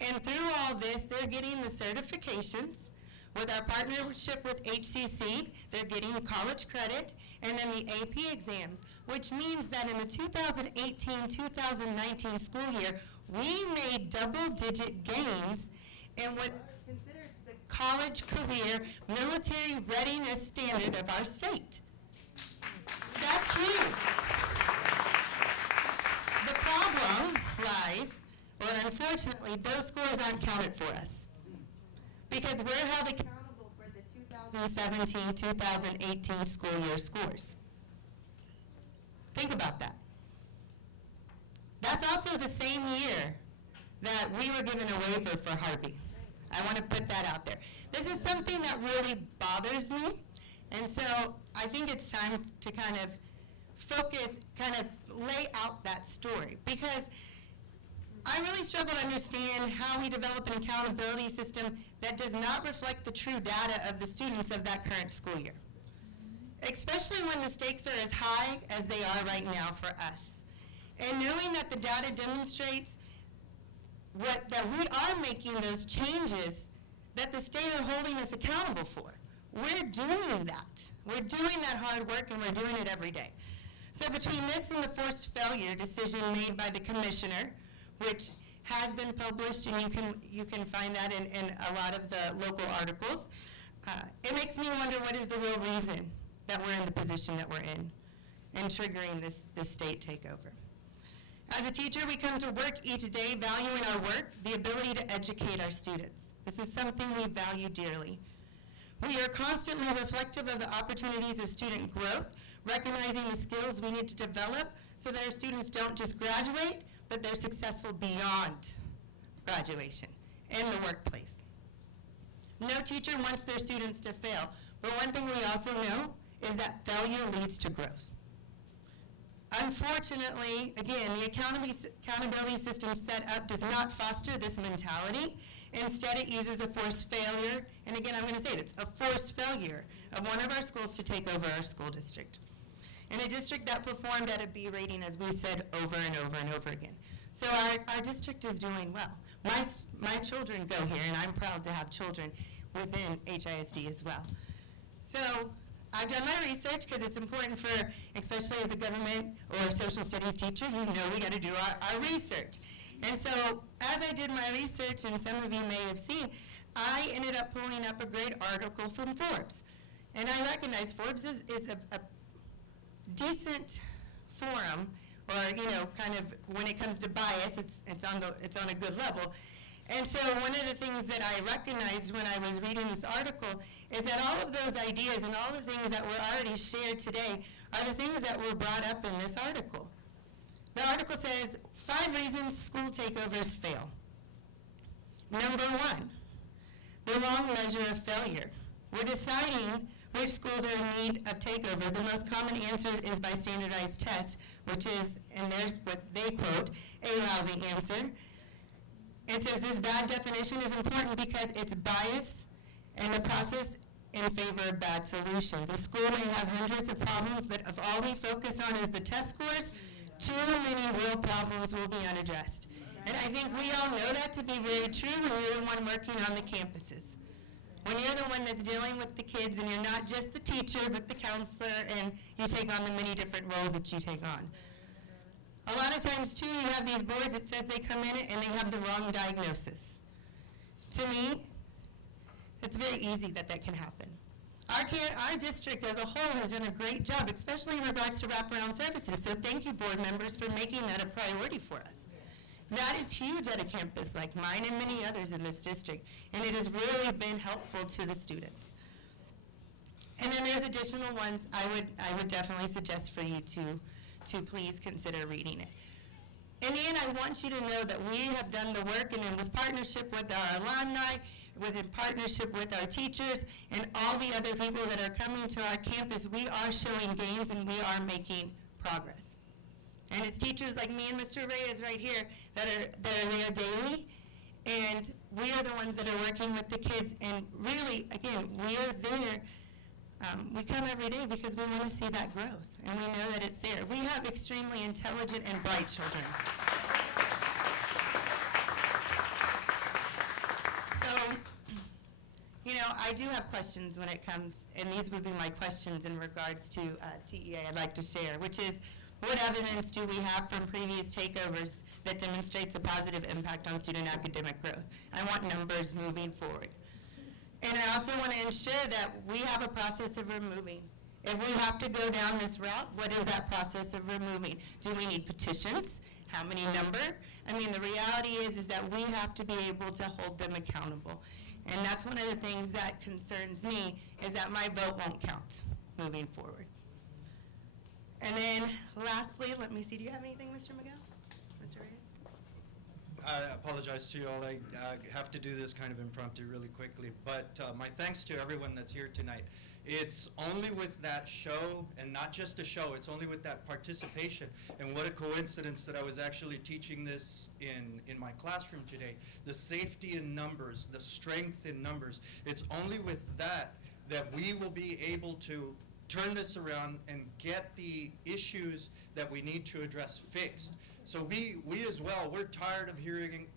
And through all this, they're getting the certifications. With our partnership with HCC, they're getting college credit and then the AP exams, which means that in the 2018-2019 school year, we made double-digit gains in what are considered the college career military readiness standard of our state. That's huge. The problem lies, or unfortunately, those scores aren't counted for us, because we're held accountable for the 2017-2018 school year scores. Think about that. That's also the same year that we were given a waiver for Harvey. I want to put that out there. This is something that really bothers me, and so I think it's time to kind of focus, kind of lay out that story, because I really struggle to understand how we develop an accountability system that does not reflect the true data of the students of that current school year, especially when the stakes are as high as they are right now for us. And knowing that the data demonstrates that we are making those changes that the state are holding us accountable for. We're doing that. We're doing that hard work, and we're doing it every day. So between this and the forced failure decision made by the commissioner, which has been published, and you can find that in a lot of the local articles, it makes me wonder, what is the real reason that we're in the position that we're in and triggering this state takeover. As a teacher, we come to work each day valuing our work, the ability to educate our students. This is something we value dearly. We are constantly reflective of the opportunities of student growth, recognizing the skills we need to develop so that our students don't just graduate, but they're successful beyond graduation in the workplace. No teacher wants their students to fail, but one thing we also know is that failure leads to growth. Unfortunately, again, the accountability system set up does not foster this mentality. Instead, it uses a forced failure, and again, I'm going to say it's a forced failure of one of our schools to take over our school district. In a district that performed at a B rating, as we said, over and over and over again. So our district is doing well. My children go here, and I'm proud to have children within HISD as well. So I've done my research because it's important for, especially as a government or social studies teacher, you know we got to do our research. And so as I did my research, and some of you may have seen, I ended up pulling up a great article from Forbes. And I recognize Forbes is a decent forum, or kind of when it comes to bias, it's on a good level. And so one of the things that I recognized when I was reading this article is that all of those ideas and all the things that were already shared today are the things that were brought up in this article. The article says 5 reasons school takeovers fail. Number 1, the wrong measure of failure. We're deciding which schools are in need of takeover. The most common answer is by standardized test, which is, and there's what they quote, a lousy answer. It says this bad definition is important because it's bias and the process in favor of bad solutions. A school may have hundreds of problems, but if all we focus on is the test scores, too many real problems will be unaddressed. And I think we all know that to be very true when you're the one working on the campuses. When you're the one that's dealing with the kids and you're not just the teacher but the counselor, and you take on the many different roles that you take on. A lot of times, too, you have these boards that says they come in and they have the wrong diagnosis. To me, it's very easy that can happen. Our district as a whole has done a great job, especially in regards to wraparound services. So thank you, board members, for making that a priority for us. That is huge at a campus like mine and many others in this district, and it has really been helpful to the students. And then there's additional ones I would definitely suggest for you to please consider reading it. In the end, I want you to know that we have done the work, and then with partnership with our alumni, in partnership with our teachers, and all the other people that are coming to our campus, we are showing gains and we are making progress. And it's teachers like me and Mr. Reyes right here that are there daily. And we are the ones that are working with the kids. And really, again, we are there. We come every day because we want to see that growth. And we know that it's there. We have extremely intelligent and bright children. So, you know, I do have questions when it comes, and these would be my questions in regards to TEA I'd like to share, which is, what evidence do we have from previous takeovers that demonstrates a positive impact on student academic growth? I want numbers moving forward. And I also want to ensure that we have a process of removing. If we have to go down this route, what is that process of removing? Do we need petitions? How many number? I mean, the reality is that we have to be able to hold them accountable. And that's one of the things that concerns me, is that my vote won't count moving forward. And then lastly, let me see, do you have anything, Mr. Miguel? Mr. Reyes? I apologize to you all. I have to do this kind of impromptu really quickly, but my thanks to everyone that's here tonight. It's only with that show, and not just a show, it's only with that participation, and what a coincidence that I was actually teaching this in my classroom today. The safety in numbers, the strength in numbers. It's only with that we will be able to turn this around and get the issues that we need to address fixed. So we as well, we're tired of hearing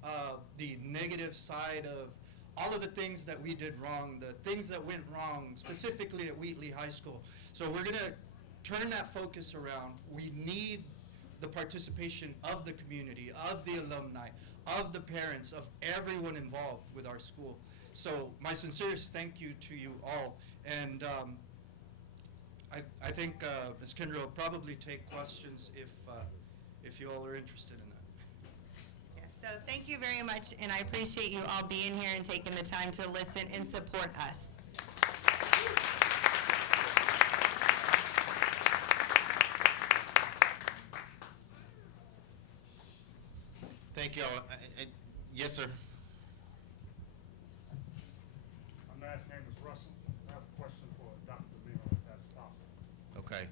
the negative side of all of the things that we did wrong, the things that went wrong, specifically at Wheatley High School. So we're going to turn that focus around. We need the participation of the community, of the alumni, of the parents, of everyone involved with our school. So my sincerest thank you to you all. And I think Ms. Kendra will probably take questions if you all are interested in that. So thank you very much, and I appreciate you all being here and taking the time to listen and support us. Thank you all. Yes, sir. My last name is Russell. I have a question for Dr. Lino, if that's possible. Okay.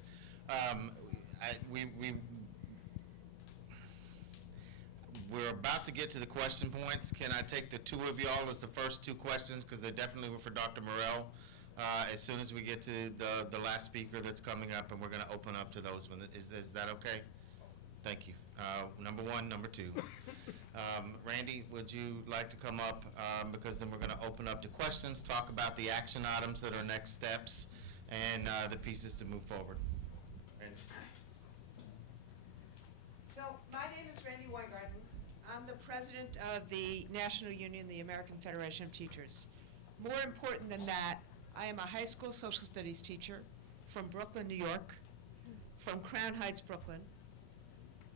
We're about to get to the question points. Can I take the two of y'all as the first two questions, because they definitely were for Dr. Morrell, as soon as we get to the last speaker that's coming up, and we're going to open up to those. Is that okay? Thank you. Number one, number two. Randy, would you like to come up, because then we're going to open up to questions, talk about the action items that are next steps, and the pieces to move forward. Randy. So, my name is Randi Weingarten. I'm the president of the National Union, the American Federation of Teachers. More important than that, I am a high school social studies teacher from Brooklyn, New York, from Crown Heights, Brooklyn.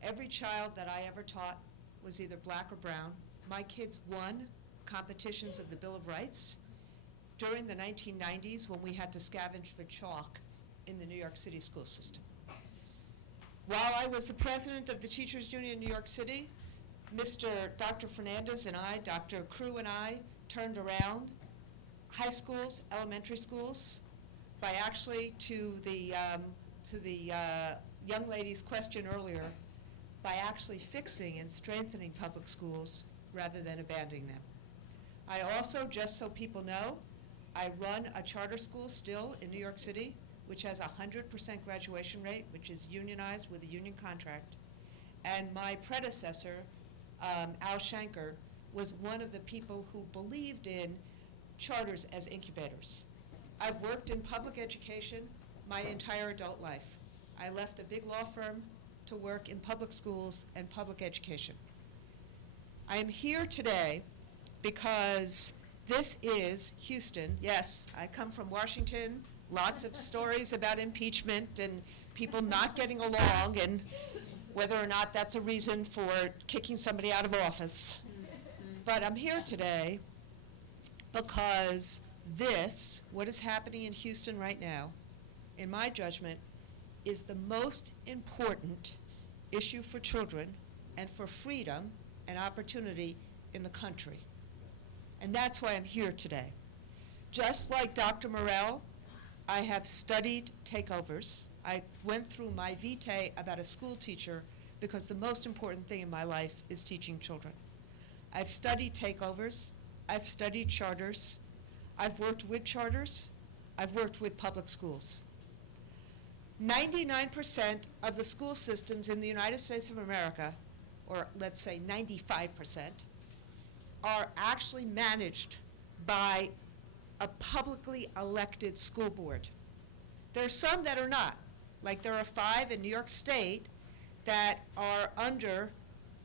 Every child that I ever taught was either black or brown. My kids won competitions of the Bill of Rights during the 1990s when we had to scavenge for chalk in the New York City school system. While I was the president of the Teachers Union in New York City, Dr. Fernandez and I, Dr. Crew and I, turned around high schools, elementary schools, by actually, to the young lady's question earlier, by actually fixing and strengthening public schools rather than abandoning them. I also, just so people know, I run a charter school still in New York City, which has a 100% graduation rate, which is unionized with a union contract. And my predecessor, Al Shanker, was one of the people who believed in charters as incubators. I've worked in public education my entire adult life. I left a big law firm to work in public schools and public education. I am here today because this is Houston. Yes, I come from Washington, lots of stories about impeachment and people not getting along and whether or not that's a reason for kicking somebody out of office. But I'm here today because this, what is happening in Houston right now, in my judgment, is the most important issue for children and for freedom and opportunity in the country. And that's why I'm here today. Just like Dr. Morrell, I have studied takeovers. I went through my vitae about a school teacher because the most important thing in my life is teaching children. I've studied takeovers, I've studied charters, I've worked with charters, I've worked with public schools. 99% of the school systems in the United States of America, or let's say 95%, are actually managed by a publicly elected school board. There are some that are not, like there are 5 in New York State that are under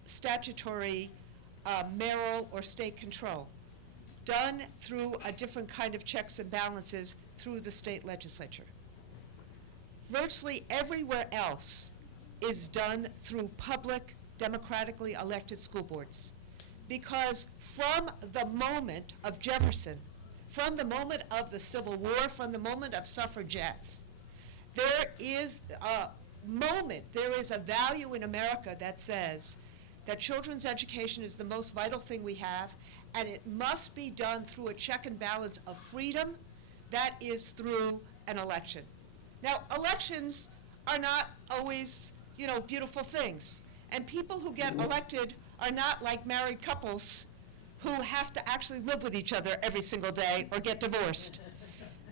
statutory mayoral or state control, done through a different kind of checks and balances through the state legislature. Virtually everywhere else is done through public, democratically elected school boards. Because from the moment of Jefferson, from the moment of the Civil War, from the moment of suffragettes, there is a moment, there is a value in America that says that children's education is the most vital thing we have, and it must be done through a check and balance of freedom, that is through an election. Now, elections are not always, beautiful things, and people who get elected are not like married couples who have to actually live with each other every single day or get divorced.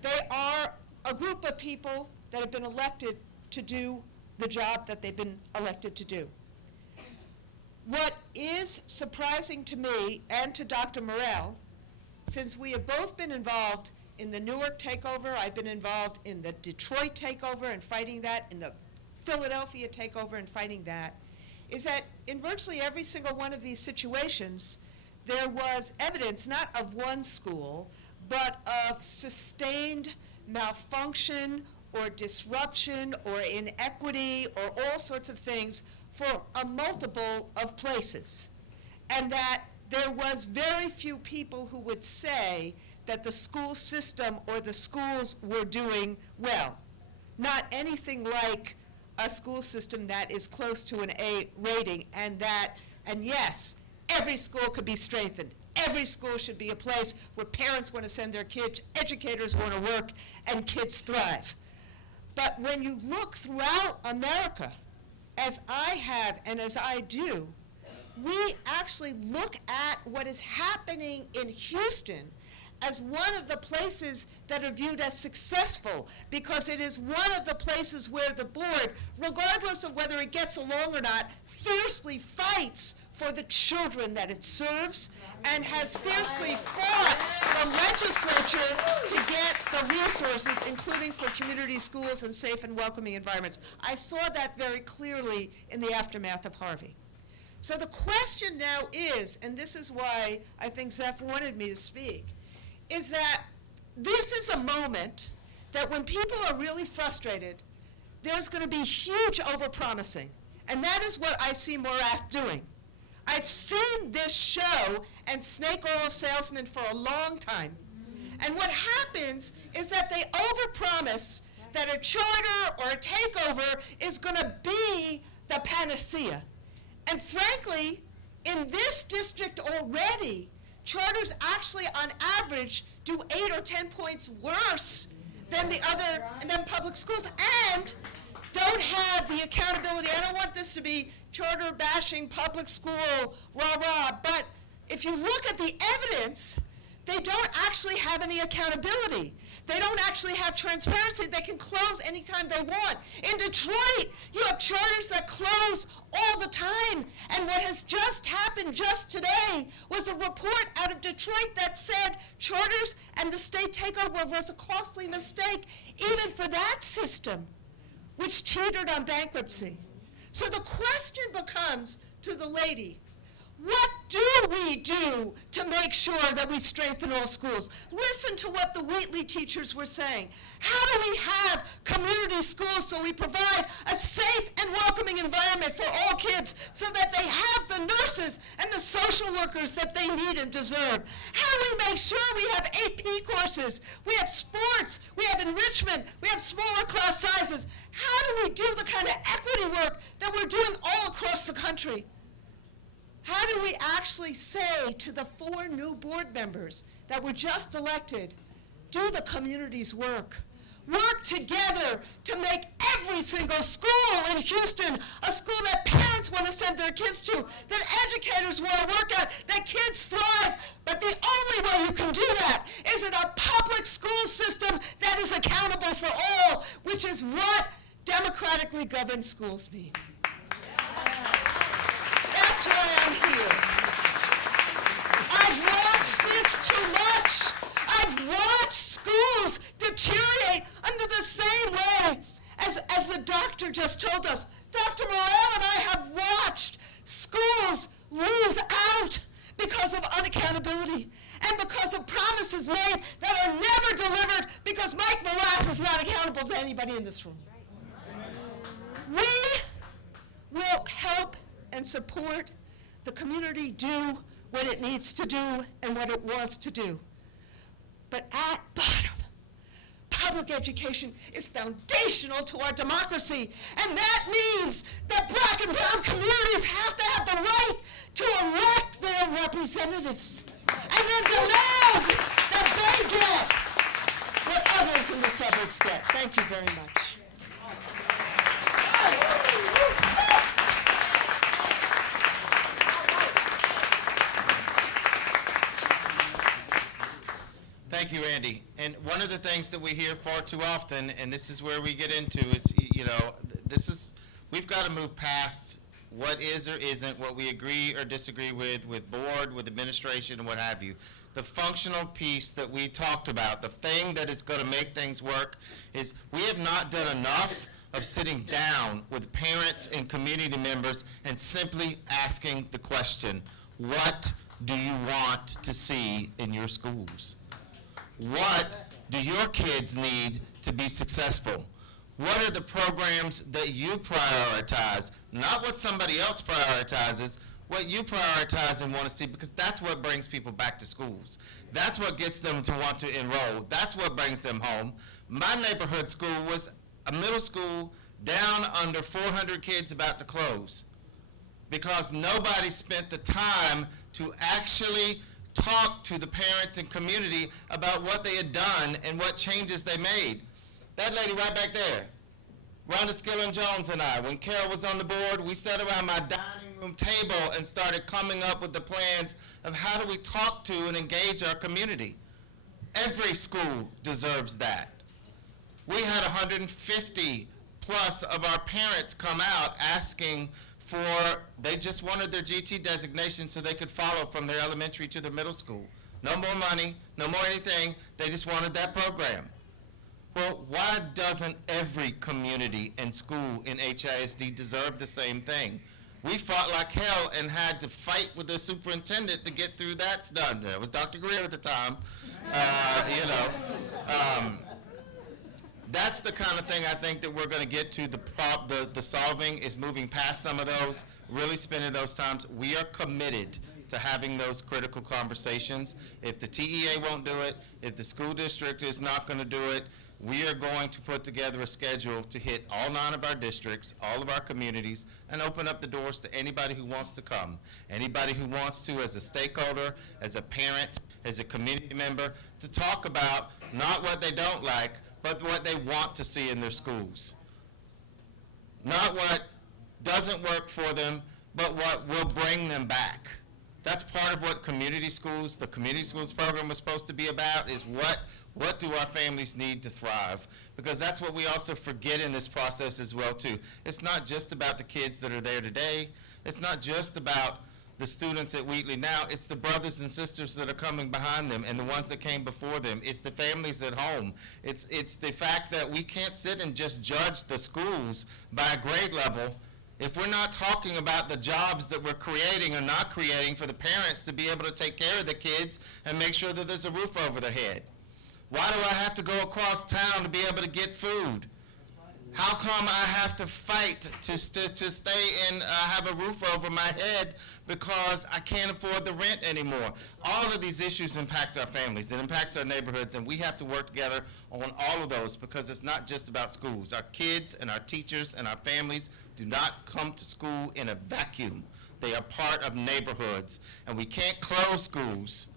They are a group of people that have been elected to do the job that they've been elected to do. What is surprising to me and to Dr. Morell, since we have both been involved in the Newark takeover, I've been involved in the Detroit takeover and fighting that, in the Philadelphia takeover and fighting that, is that in virtually every single one of these situations, there was evidence not of one school, but of sustained malfunction or disruption or inequity or all sorts of things for a multiple of places. And that there was very few people who would say that the school system or the schools were doing well. Not anything like a school system that is close to an A rating, and yes, every school could be strengthened. Every school should be a place where parents want to send their kids, educators want to work, and kids thrive. But when you look throughout America, as I have and as I do, we actually look at what is happening in Houston as one of the places that are viewed as successful, because it is one of the places where the board, regardless of whether it gets along or not, fiercely fights for the children that it serves and has fiercely fought the legislature to get the resources, including for community schools and safe and welcoming environments. I saw that very clearly in the aftermath of Harvey. So the question now is, and this is why I think Zeph wanted me to speak, is that this is a moment that when people are really frustrated, there's going to be huge overpromising. And that is what I see Morath doing. I've seen this show and snake oil salesmen for a long time. And what happens is that they overpromise that a charter or a takeover is going to be the panacea. And frankly, in this district already, charters actually on average do 8 or 10 points worse than than public schools, and don't have the accountability. I don't want this to be charter bashing, public school, rah-rah, but if you look at the evidence, they don't actually have any accountability. They don't actually have transparency. They can close anytime they want. In Detroit, you have charters that close all the time. And what has just happened just today was a report out of Detroit that said charters and the state takeover was a costly mistake, even for that system, which teetered on bankruptcy. So the question becomes to the lady, what do we do to make sure that we strengthen all schools? Listen to what the Wheatley teachers were saying. How do we have community schools so we provide a safe and welcoming environment for all kids so that they have the nurses and the social workers that they need and deserve? How do we make sure we have AP courses, we have sports, we have enrichment, we have smaller class sizes? How do we do the kind of equity work that we're doing all across the country? How do we actually say to the 4 new board members that were just elected, do the community's work? work together to make every single school in Houston a school that parents want to send their kids to, that educators want to work at, that kids thrive. But the only way you can do that is in a public school system that is accountable for all, which is what democratically governed schools mean. That's why I'm here. I've watched this too much. I've watched schools deteriorate under the same way as the doctor just told us. Dr. Morell and I have watched schools lose out because of unaccountability and because of promises made that are never delivered because Mike Moraz is not accountable to anybody in this room. We will help and support the community do what it needs to do and what it wants to do. But at bottom, public education is foundational to our democracy, and that means that black and brown communities have to have the right to elect their representatives and then demand that they get what others in the suburbs get. Thank you very much. Thank you, Randi. And one of the things that we hear far too often, and this is where we get into, is, we've got to move past what is or isn't, what we agree or disagree with board, with administration, and what have you. The functional piece that we talked about, the thing that is going to make things work, is we have not done enough of sitting down with parents and community members and simply asking the question, what do you want to see in your schools? What do your kids need to be successful? What are the programs that you prioritize? Not what somebody else prioritizes, what you prioritize and want to see, because that's what brings people back to schools. That's what gets them to want to enroll. That's what brings them home. My neighborhood school was a middle school down under 400 kids about to close because nobody spent the time to actually talk to the parents and community about what they had done and what changes they made. That lady right back there, Rhonda Skillen-Jones and I, when Carol was on the board, we sat around my dining room table and started coming up with the plans of how do we talk to and engage our community. Every school deserves that. We had 150 plus of our parents come out asking they just wanted their GT designation so they could follow from their elementary to their middle school. No more money, no more anything, they just wanted that program. Well, why doesn't every community and school in HISD deserve the same thing? We fought like hell and had to fight with the superintendent to get through that done. That was Dr. Greer at the time. That's the kind of thing I think that we're going to get to. The solving is moving past some of those, really spending those times. We are committed to having those critical conversations. If the TEA won't do it, if the school district is not going to do it, we are going to put together a schedule to hit all 9 of our districts, all of our communities, and open up the doors to anybody who wants to come. Anybody who wants to, as a stakeholder, as a parent, as a community member, to talk about not what they don't like, but what they want to see in their schools. Not what doesn't work for them, but what will bring them back. That's part of what community schools, the community schools program was supposed to be about, is what do our families need to thrive? Because that's what we also forget in this process as well too. It's not just about the kids that are there today. It's not just about the students at Wheatley now. It's the brothers and sisters that are coming behind them and the ones that came before them. It's the families at home. It's the fact that we can't sit and just judge the schools by a grade level if we're not talking about the jobs that we're creating or not creating for the parents to be able to take care of the kids and make sure that there's a roof over their head. Why do I have to go across town to be able to get food? How come I have to fight to stay and have a roof over my head because I can't afford the rent anymore? All of these issues impact our families. It impacts our neighborhoods, and we have to work together on all of those because it's not just about schools. Our kids and our teachers and our families do not come to school in a vacuum. They are part of neighborhoods, and we can't close schools.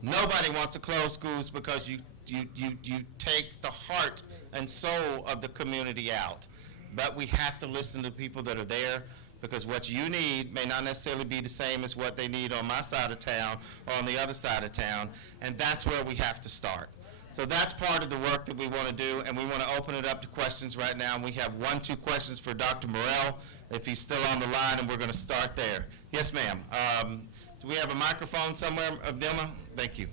Nobody wants to close schools because you you take the heart and soul of the community out. But we have to listen to people that are there, because what you need may not necessarily be the same as what they need on my side of town or on the other side of town, and that's where we have to start. So that's part of the work that we want to do, and we want to open it up to questions right now. And we have 2 questions for Dr. Morrell, if he's still on the line, and we're going to start there. Yes, ma'am. Do we have a microphone somewhere, Vilma? Thank you.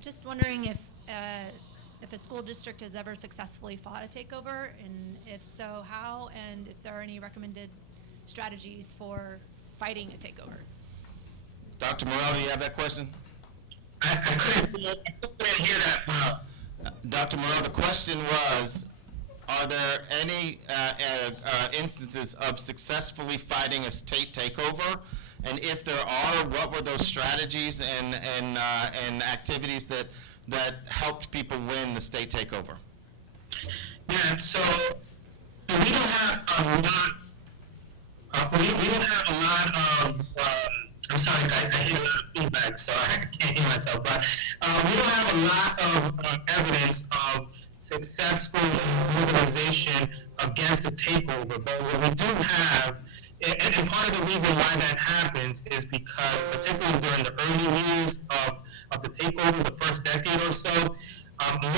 Just wondering if a school district has ever successfully fought a takeover, and if so, how, and if there are any recommended strategies for fighting a takeover. Dr. Morrell, do you have that question? I couldn't hear that well. Dr. Morrell, the question was, are there any instances of successfully fighting a state takeover? And if there are, what were those strategies and activities that helped people win the state takeover? Yeah, so we don't have a lot. We don't have a lot of. I'm sorry, I hear a lot of feedback, so I can't hear myself. But we don't have a lot of evidence of successful mobilization against a takeover. But what we do have, and part of the reason why that happens is because, particularly during the early years of the takeover, the first decade or so,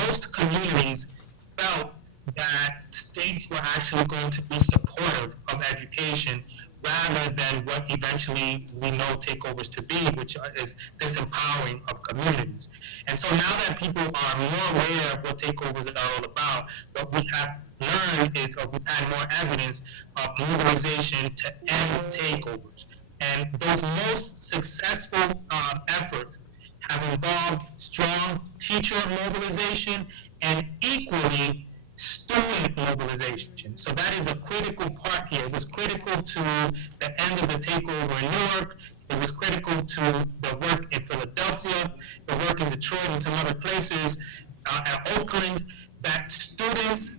most communities felt that states were actually going to be supportive of education rather than what eventually we know takeovers to be, which is disempowering of communities. And so now that people are more aware of what takeovers are all about, what we have learned is, or we've had more evidence of mobilization to end takeovers. And those most successful efforts have involved strong teacher mobilization and equally student mobilization. So that is a critical part here. It was critical to the end of the takeover in Newark. It was critical to the work in Philadelphia, the work in Detroit and some other places, at Oakland, that students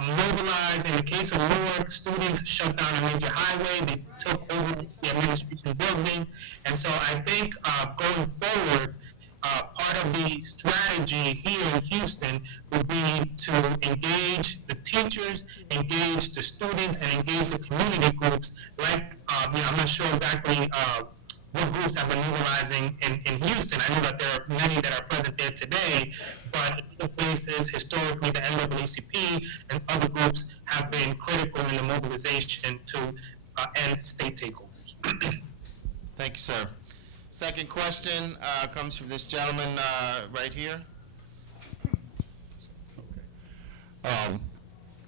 mobilized. In the case of Newark, students shut down a major highway. They took over the administration building. And so I think going forward, part of the strategy here in Houston would be to engage the teachers, engage the students, and engage the community groups. Like, I'm not sure exactly what groups have been mobilizing in Houston. I know that there are many that are present there today, but in other places, historically, the NAACP and other groups have been critical in the mobilization to end state takeovers. Thank you, sir. Second question comes from this gentleman right here.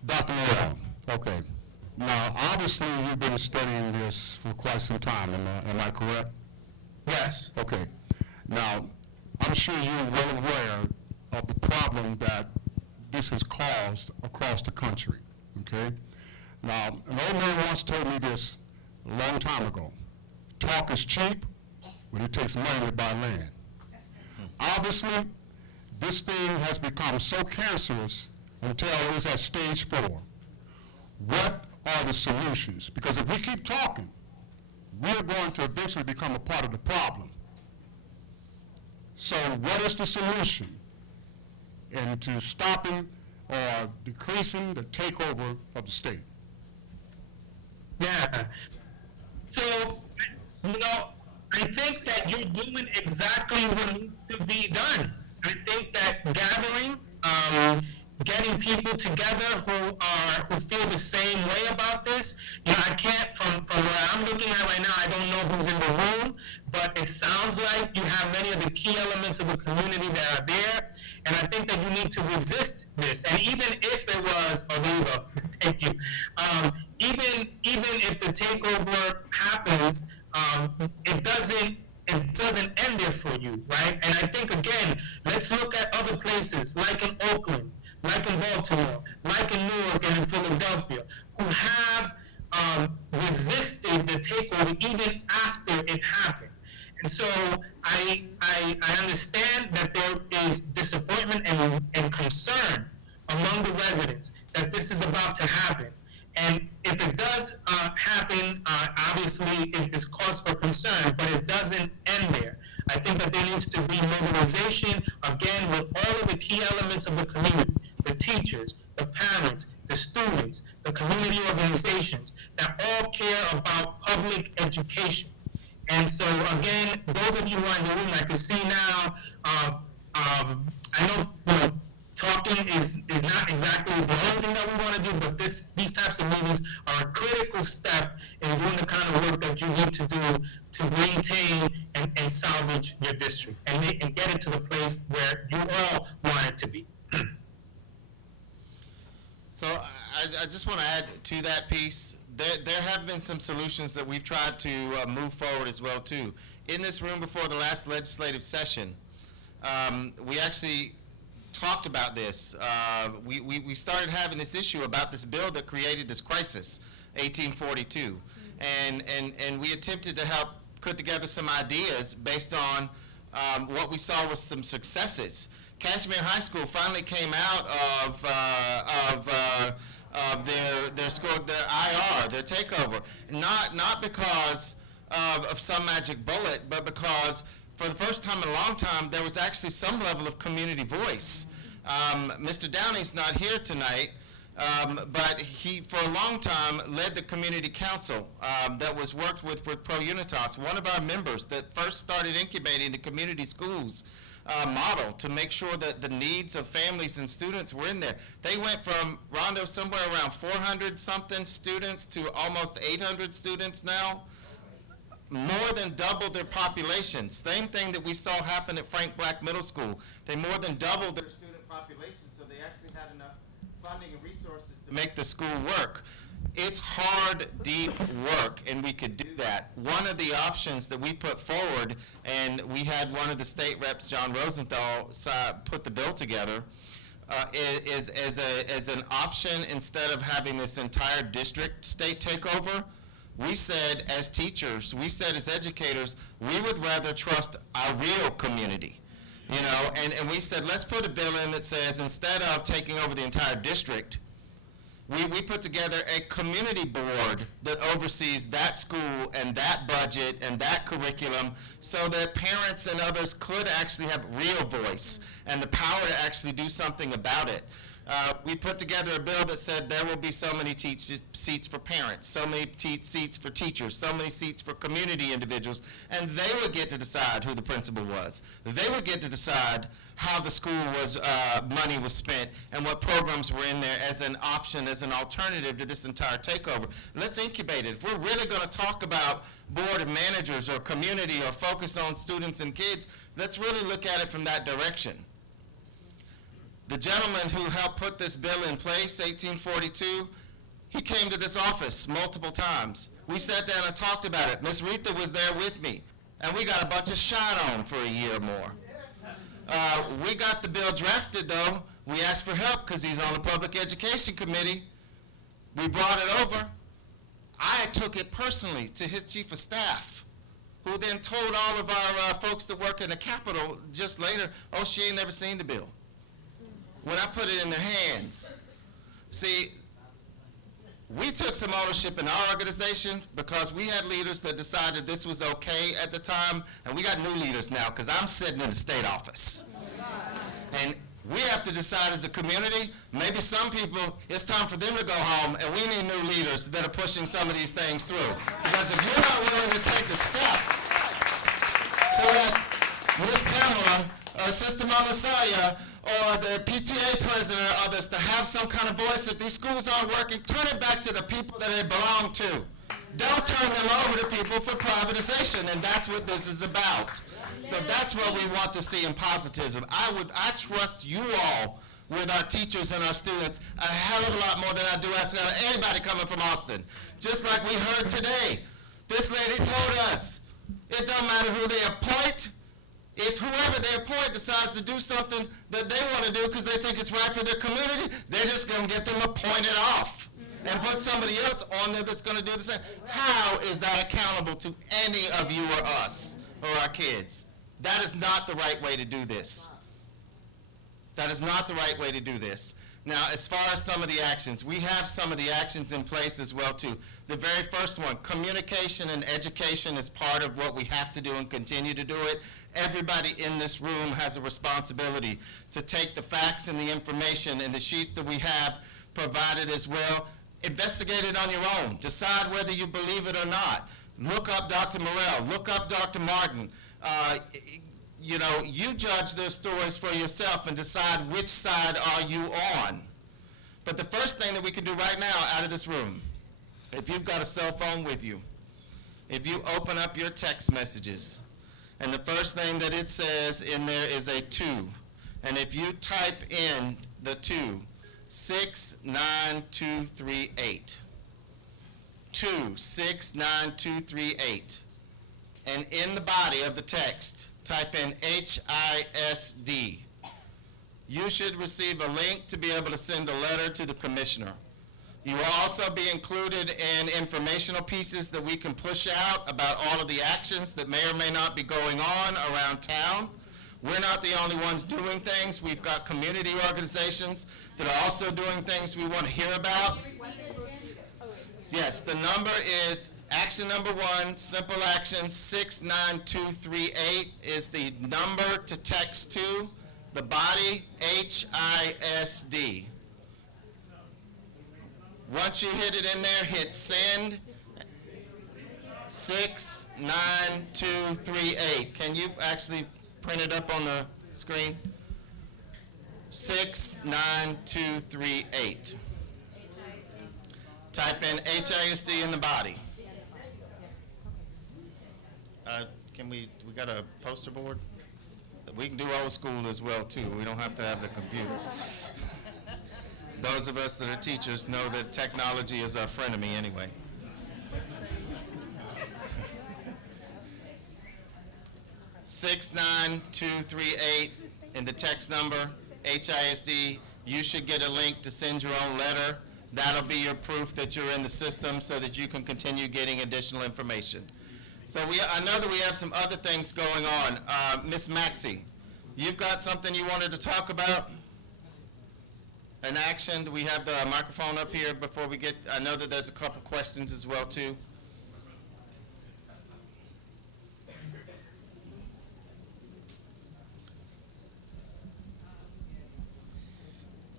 Dr. Morrell, okay. Now, obviously, you've been studying this for quite some time, am I correct? Yes. Okay. Now, I'm sure you're well aware of the problem that this has caused across the country, okay? Now, an old man once told me this a long time ago. Talk is cheap, but it takes money to buy land. Obviously, this thing has become so cancerous until it's at stage 4. What are the solutions? Because if we keep talking, we're going to eventually become a part of the problem. So what is the solution into stopping or decreasing the takeover of the state? Yeah. So, I think that you're doing exactly what needs to be done. I think that gathering, getting people together who feel the same way about this. I can't, from where I'm looking at right now, I don't know who's in the room, but it sounds like you have many of the key elements of the community that are there, and I think that you need to resist this. And even if it was, thank you, even if the takeover happens, it doesn't end there for you, right? And I think, again, let's look at other places, like in Oakland, like in Baltimore, like in Newark and in Philadelphia, who have resisted the takeover even after it happened. And so I understand that there is disappointment and concern among the residents that this is about to happen. And if it does happen, obviously it is cause for concern, but it doesn't end there. I think that there needs to be mobilization, again, with all of the key elements of the community, the teachers, the parents, the students, the community organizations, that all care about public education. And so, again, those of you who are in the room, I can see now, I know, talking is not exactly the only thing that we want to do, but these types of meetings are a critical step in doing the kind of work that you need to do to maintain and salvage your district and get it to the place where you all want it to be. So I just want to add to that piece, there have been some solutions that we've tried to move forward as well too. In this room before the last legislative session, we actually talked about this. We started having this issue about this bill that created this crisis, 1842. And we attempted to help put together some ideas based on what we saw was some successes. Kashmir High School finally came out of their score, their IR, their takeover. Not because of some magic bullet, but because for the first time in a long time, there was actually some level of community voice. Mr. Downey's not here tonight, but he, for a long time, led the community council that was worked with Pro Unitas, one of our members that first started incubating the community schools model to make sure that the needs of families and students were in there. They went from, Rondo, somewhere around 400-something students to almost 800 students now. More than doubled their population. Same thing that we saw happen at Frank Black Middle School. They more than doubled their student population, so they actually had enough funding and resources to make the school work. It's hard, deep work, and we could do that. One of the options that we put forward, and we had one of the state reps, John Rosenthal, put the bill together, is as an option instead of having this entire district state takeover. We said as teachers, we said as educators, we would rather trust our real community, you know, and we said let's put a bill in that says instead of taking over the entire district, we put together a community board that oversees that school and that budget and that curriculum so that parents and others could actually have real voice and the power to actually do something about it. We put together a bill that said there will be so many seats for parents, so many seats for teachers, so many seats for community individuals, and they would get to decide who the principal was. They would get to decide how the school money was spent and what programs were in there as an option, as an alternative to this entire takeover. Let's incubate it. If we're really going to talk about board of managers or community or focus on students and kids, let's really look at it from that direction. The gentleman who helped put this bill in place, 1842, he came to this office multiple times. We sat down and talked about it. Ms. Rita was there with me, and we got a bunch of shine on for a year or more. We got the bill drafted, though. We asked for help because he's on the Public Education Committee. We brought it over. I took it personally to his chief of staff, who then told all of our folks that work in the Capitol just later, oh, she ain't never seen the bill. When I put it in their hands. See, we took some ownership in our organization because we had leaders that decided this was okay at the time, and we got new leaders now because I'm sitting in the state office. And we have to decide as a community, maybe some people, it's time for them to go home, and we need new leaders that are pushing some of these things through. Because if you're not willing to take the step to let Ms. Pamela or Sister Mama Saya or the PTA president or others to have some kind of voice. If these schools aren't working, turn it back to the people that they belong to. Don't turn them over to people for privatization, and that's what this is about. So that's what we want to see in positivism. I trust you all with our teachers and our students a hell of a lot more than I do ask anybody coming from Austin. Just like we heard today, this lady told us, it don't matter who they appoint. If whoever they appoint decides to do something that they want to do because they think it's right for their community, they're just going to get them appointed off and put somebody else on there that's going to do the same. How is that accountable to any of you or us or our kids? That is not the right way to do this. That is not the right way to do this. Now, as far as some of the actions, we have some of the actions in place as well too. The very first one, communication and education is part of what we have to do and continue to do it. Everybody in this room has a responsibility to take the facts and the information and the sheets that we have provided as well, investigate it on your own, decide whether you believe it or not. Look up Dr. Morrell, look up Dr. Martin. You judge those stories for yourself and decide which side are you on. But the first thing that we can do right now out of this room, if you've got a cell phone with you, if you open up your text messages, and the first thing that it says in there is a 2, and if you type in the 2, 69238, 69238, and in the body of the text, type in HISD. You should receive a link to be able to send a letter to the commissioner. You will also be included in informational pieces that we can push out about all of the actions that may or may not be going on around town. We're not the only ones doing things. We've got community organizations that are also doing things we want to hear about. Yes, the number is action number 1, simple action 69238 is the number to text to, the body HISD. Once you hit it in there, hit send 69238. Can you actually print it up on the screen? 69238. Type in HISD in the body. We got a poster board? We can do old school as well too. We don't have to have the computer. Those of us that are teachers know that technology is our frenemy anyway. (69238) in the text number, HISD. You should get a link to send your own letter. That'll be your proof that you're in the system so that you can continue getting additional information. So I know that we have some other things going on. Miss Maxey, you've got something you wanted to talk about? An action? Do we have the microphone up here before we get, I know that there's a couple questions as well too.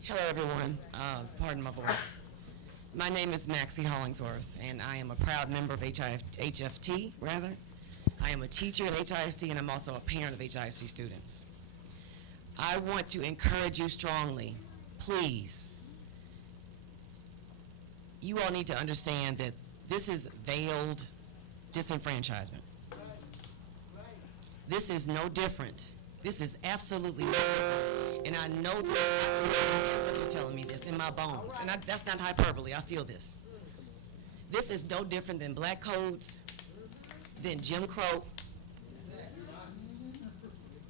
Hello, everyone. Pardon my voice. My name is Maxie Hollingsworth, and I am a proud member of HFT, rather. I am a teacher at HISD, and I'm also a parent of HISD students. I want to encourage you strongly, please. You all need to understand that this is veiled disenfranchisement. This is no different. This is absolutely no different. And I know this, my ancestors telling me this in my bones. And that's not hyperbole, I feel this. This is no different than black codes, than Jim Crow.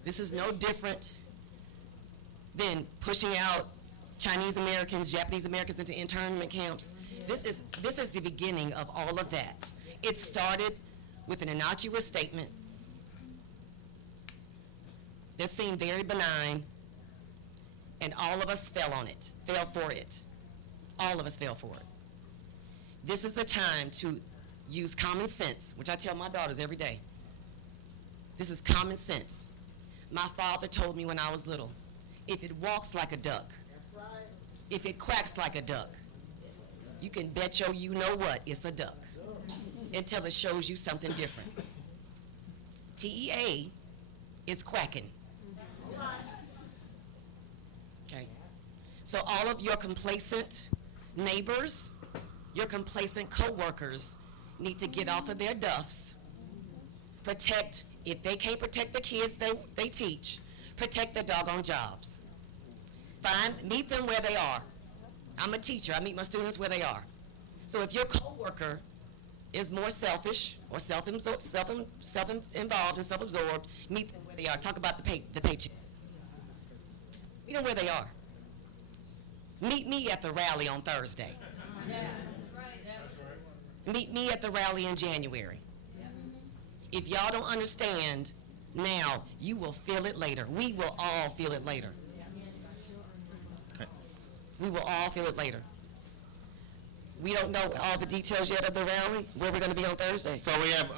This is no different than pushing out Chinese Americans, Japanese Americans into internment camps. This is the beginning of all of that. It started with an innocuous statement that seemed very benign, and all of us fell for it. All of us fell for it. This is the time to use common sense, which I tell my daughters every day. This is common sense. My father told me when I was little, if it walks like a duck, if it quacks like a duck, you can bet your you know what, it's a duck, until it shows you something different. TEA is quacking. Okay. So all of your complacent neighbors, your complacent co-workers need to get off of their duffs. Protect, if they can't protect the kids they teach, protect their doggone jobs. Meet them where they are. I'm a teacher, I meet my students where they are. So if your co-worker is more selfish or self-involved and self-absorbed, meet them where they are. Talk about the paycheck. Meet them where they are. Meet me at the rally on Thursday. Meet me at the rally in January. If y'all don't understand now, you will feel it later. We will all feel it later. Okay. We will all feel it later. We don't know all the details yet of the rally, where we're going to be on Thursday. So we have,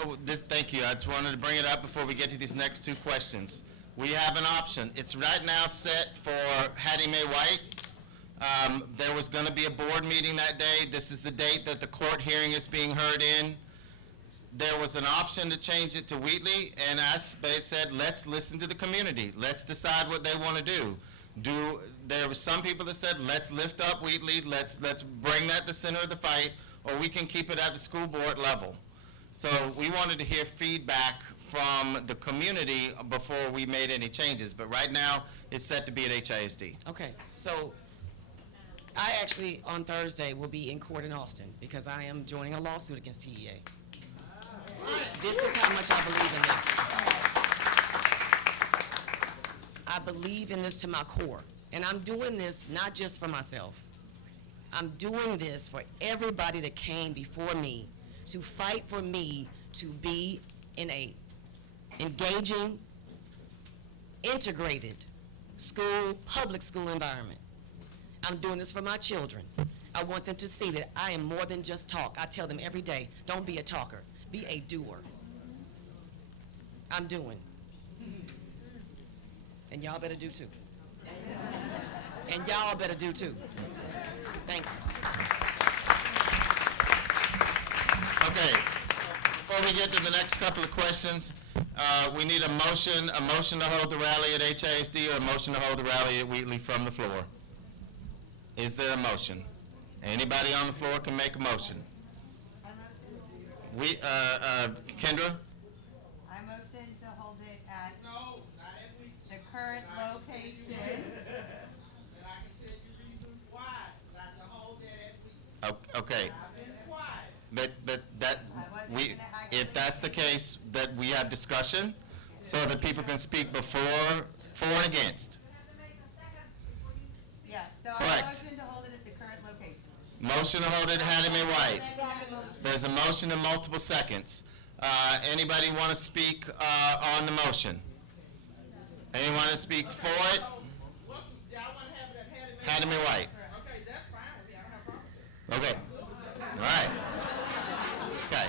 thank you, I just wanted to bring it up before we get to these next two questions. We have an option. It's right now set for Hattie Mae White. There was going to be a board meeting that day. This is the date that the court hearing is being heard in. There was an option to change it to Wheatley, and as they said, let's listen to the community. Let's decide what they want to do. There were some people that said, let's lift up Wheatley, let's bring that to the center of the fight, or we can keep it at the school board level. So we wanted to hear feedback from the community before we made any changes, but right now, it's set to be at HISD. Okay, so I actually, on Thursday, will be in court in Austin because I am joining a lawsuit against TEA. This is how much I believe in this. I believe in this to my core. And I'm doing this not just for myself. I'm doing this for everybody that came before me to fight for me to be in a engaging, integrated school, public school environment. I'm doing this for my children. I want them to see that I am more than just talk. I tell them every day, don't be a talker, be a doer. I'm doing. And y'all better do too. And y'all better do too. Thank you. Okay, before we get to the next couple of questions, we need a motion to hold the rally at HISD or a motion to hold the rally at Wheatley from the floor. Is there a motion? Anybody on the floor can make a motion. Kendra? I motion to hold it at the current location. And I can tell you reasons why not to hold that at Wheatley. Okay. I've been quiet. But that, if that's the case, that we have discussion so that people can speak before, for and against. Yeah, so Correct. I motion to hold it at the current location. Motion to hold it at Hattie Mae White. There's a motion in multiple seconds. Anybody want to speak on the motion? Anyone want to speak for it? Y'all want to have it at Hattie Mae White. Okay, that's fine. I don't have a problem with that. Okay. All right. Okay.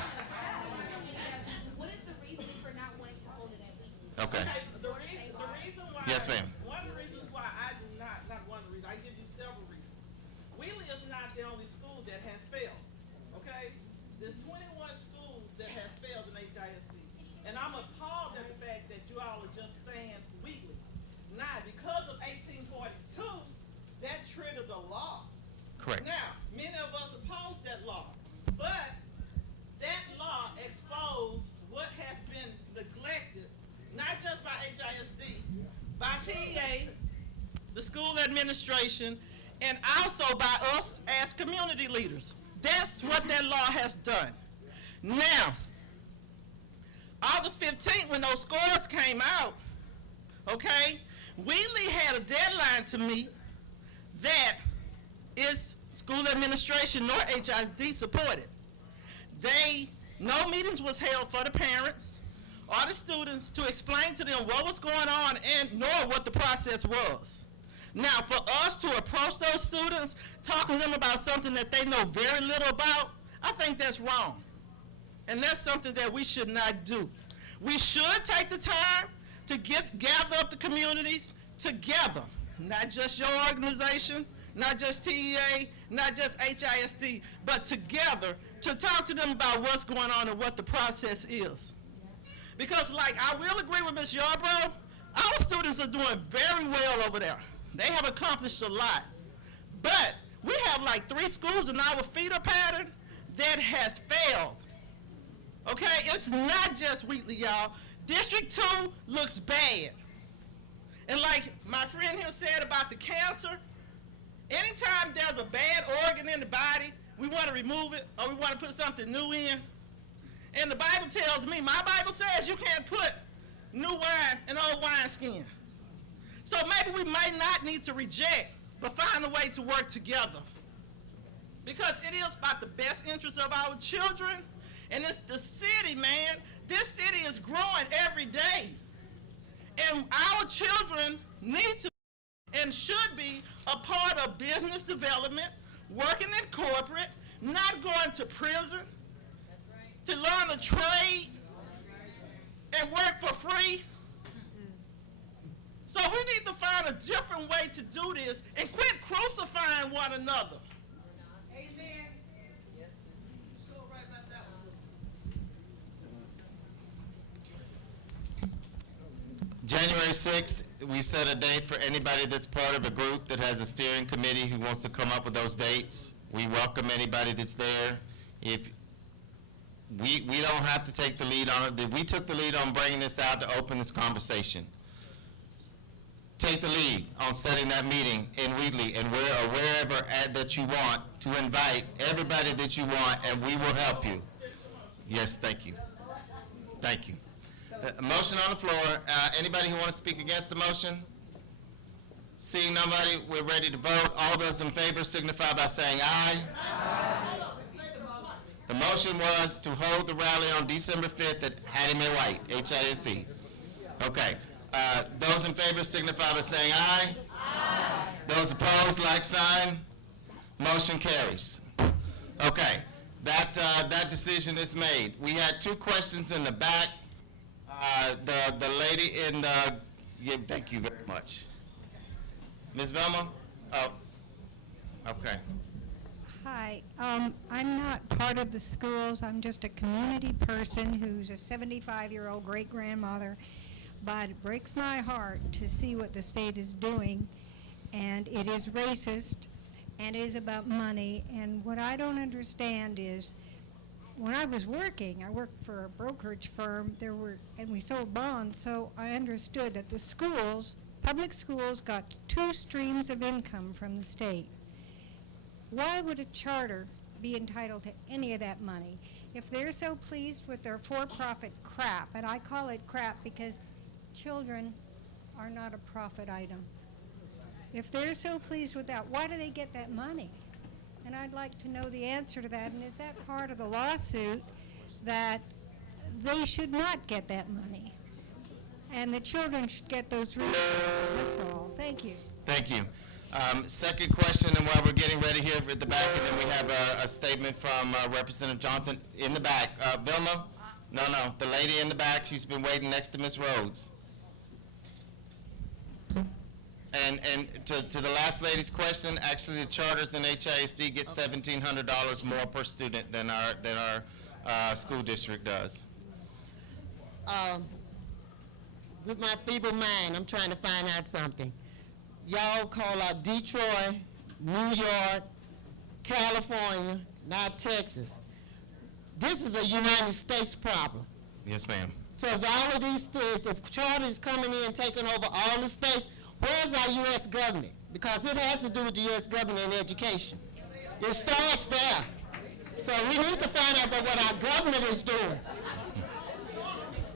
What is the reason for not wanting to hold it at Wheatley? Okay. The reason why. Yes, ma'am. One of the reasons why I do not one of the reasons, I give you several reasons. Wheatley is not the only school that has failed, okay? There's 21 schools that has failed in HISD. And I'm appalled at the fact that you all are just saying Wheatley. Now, because of 1842, that triggered the law. Correct. Now, many of us opposed that law, but that law exposed what has been neglected, not just by HISD, by TEA, the school administration, and also by us as community leaders. That's what that law has done. Now, August 15th, when those scores came out, okay, Wheatley had a deadline to meet that is school administration nor HISD supported. No meetings was held for the parents or the students to explain to them what was going on and nor what the process was. Now, for us to approach those students, talking to them about something that they know very little about, I think that's wrong. And that's something that we should not do. We should take the time to gather up the communities together, not just your organization, not just TEA, not just HISD, but together to talk to them about what's going on and what the process is. Because, like, I will agree with Ms. Yarbrough, our students are doing very well over there. They have accomplished a lot. But we have like 3 schools in our feeder pattern that has failed. Okay, it's not just Wheatley, y'all. District 2 looks bad. And like my friend here said about the cancer, anytime there's a bad organ in the body, we want to remove it or we want to put something new in. And the Bible tells me, my Bible says you can't put new wine in old wineskin. So maybe we might not need to reject, but find a way to work together. Because it is about the best interests of our children, and it's the city, man. This city is growing every day. And our children need to and should be a part of business development, working in corporate, not going to prison, to learn a trade and work for free. So we need to find a different way to do this and quit crucifying one another. Amen. Yes. So right about that one. January 6th, we set a date for anybody that's part of a group that has a steering committee who wants to come up with those dates. We welcome anybody that's there. If we don't have to take the lead on it. We took the lead on bringing this out to open this conversation. Take the lead on setting that meeting in Wheatley and wherever that you want to invite everybody that you want, and we will help you. Yes, thank you. Thank you. A motion on the floor. Anybody who wants to speak against the motion? Seeing nobody, we're ready to vote. All those in favor signify by saying aye. Aye. The motion was to hold the rally on December 5th at Hattie Mae White, HISD. Okay. Those in favor signify by saying aye. Aye. Those opposed, like sign. Motion carries. Okay. That decision is made. We had two questions in the back. The lady in the, yeah, thank you very much. Ms. Velma? Oh, okay. Hi, I'm not part of the schools. I'm just a community person who's a 75-year-old great-grandmother. But it breaks my heart to see what the state is doing, and it is racist, and it is about money. And what I don't understand is, when I was working, I worked for a brokerage firm. And we sold bonds, so I understood that the schools, public schools, got 2 streams of income from the state. Why would a charter be entitled to any of that money? If they're so pleased with their for-profit crap, and I call it crap because children are not a profit item. If they're so pleased with that, why do they get that money? And I'd like to know the answer to that. And is that part of the lawsuit that they should not get that money? And the children should get those resources, that's all. Thank you. Thank you. Second question, and while we're getting ready here at the back, and then we have a statement from Representative Johnson in the back. Vilma? No, the lady in the back, she's been waiting next to Ms. Rhodes. And to the last lady's question, actually the charters in HISD get $1,700 more per student than our school district does. With my feeble mind, I'm trying to find out something. Y'all call out Detroit, New York, California, now Texas. This is a United States problem. Yes, ma'am. So if all of these, if the charter is coming in, taking over all the states, where's our U.S. government? Because it has to do with the U.S. government and education. It starts there. So we need to find out about what our government is doing.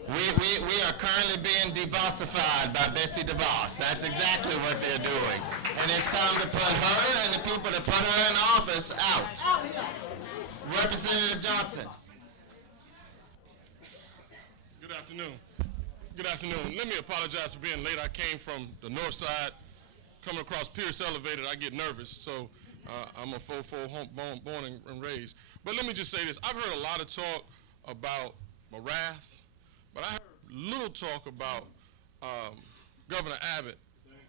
We are currently being devossified by Betsy DeVos. That's exactly what they're doing. And it's time to put her and the people that put her in office out. Representative Johnson. Good afternoon. Good afternoon. Let me apologize for being late. I came from the north side. Coming across Pierce Elevated, I get nervous. So I'm a 4-4 born and raised. But let me just say this. I've heard a lot of talk about Marath, but I heard little talk about Governor Abbott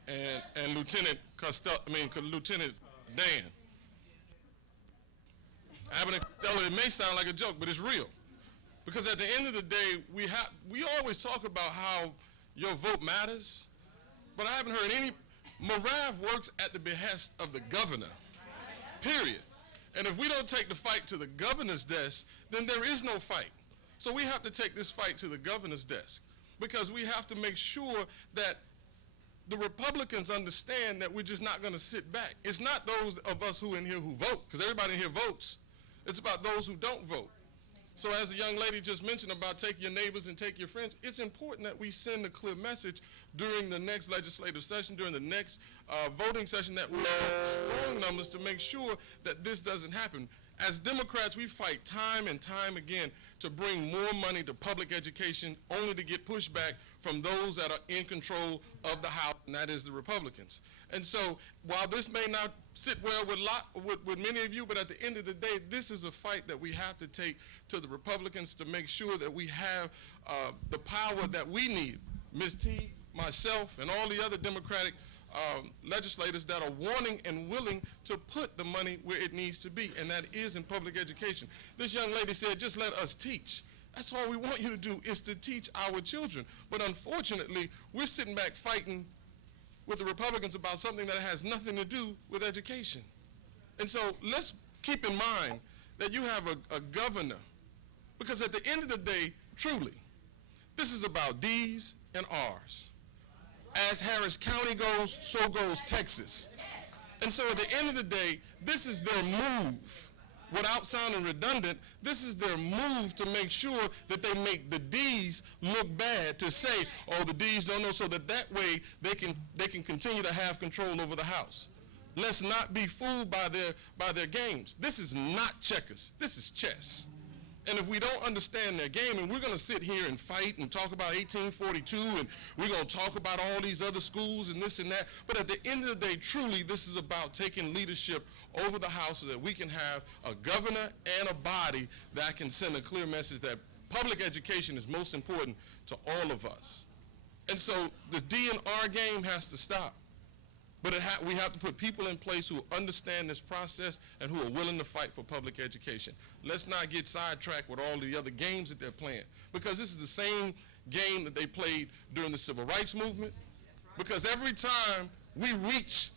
and Lieutenant Dan. Abbott and Costello, it may sound like a joke, but it's real. Because at the end of the day, we always talk about how your vote matters, but I haven't heard any. Marath works at the behest of the governor, period. And if we don't take the fight to the governor's desk, then there is no fight. So we have to take this fight to the governor's desk because we have to make sure that the Republicans understand that we're just not going to sit back. It's not those of us who in here who vote, because everybody in here votes. It's about those who don't vote. So as the young lady just mentioned about take your neighbors and take your friends, it's important that we send a clear message during the next legislative session, during the next voting session, that we have strong numbers to make sure that this doesn't happen. As Democrats, we fight time and time again to bring more money to public education, only to get pushback from those that are in control of the House, and that is the Republicans. And so, while this may not sit well with many of you, but at the end of the day, this is a fight that we have to take to the Republicans to make sure that we have the power that we need. Ms. T, myself, and all the other Democratic legislators that are wanting and willing to put the money where it needs to be, and that is in public education. This young lady said, just let us teach. That's all we want you to do, is to teach our children. But unfortunately, we're sitting back fighting with the Republicans about something that has nothing to do with education. And so let's keep in mind that you have a governor, because at the end of the day, truly, this is about D's and R's. As Harris County goes, so goes Texas. And so at the end of the day, this is their move. Without sounding redundant, this is their move to make sure that they make the D's look bad, to say, oh, the D's don't know, so that way they can continue to have control over the House. Let's not be fooled by their games. This is not checkers. This is chess. And if we don't understand their game, and we're going to sit here and fight and talk about 1842, and we're going to talk about all these other schools and this and that, but at the end of the day, truly, this is about taking leadership over the House so that we can have a governor and a body that can send a clear message that public education is most important to all of us. And so the D and R game has to stop. But we have to put people in place who understand this process and who are willing to fight for public education. Let's not get sidetracked with all the other games that they're playing, because this is the same game that they played during the Civil Rights Movement. Because every time we reach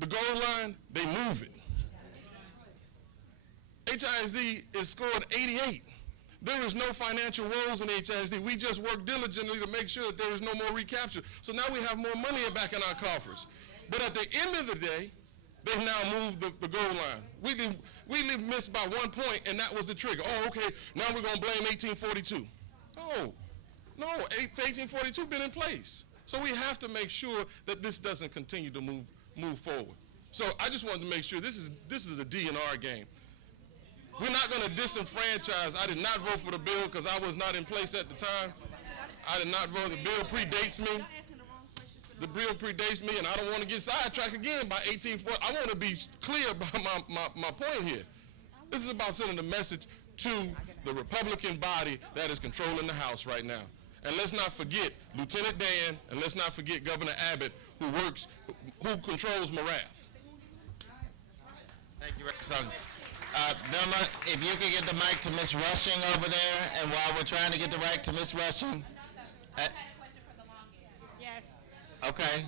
the goal line, they move it. HISD is scored 88. There is no financial woes in HISD. We just work diligently to make sure that there is no more recapture. So now we have more money back in our coffers. But at the end of the day, they've now moved the goal line. We missed by 1 point, and that was the trigger. Oh, okay, now we're going to blame 1842. No, 1842 been in place. So we have to make sure that this doesn't continue to move forward. So I just wanted to make sure this is a D&R game. We're not going to disenfranchise. I did not vote for the bill because I was not in place at the time. I did not vote. The bill predates me. The bill predates me, and I don't want to get sidetracked again by 1840. I want to be clear about my point here. This is about sending a message to the Republican body that is controlling the House right now. And let's not forget Lieutenant Dan, and let's not forget Governor Abbott, who controls Morath. Thank you, Representative. Vilma, if you could get the mic to Ms. Rushing over there, and while we're trying to get the mic to Ms. Rushing. Yes. Okay.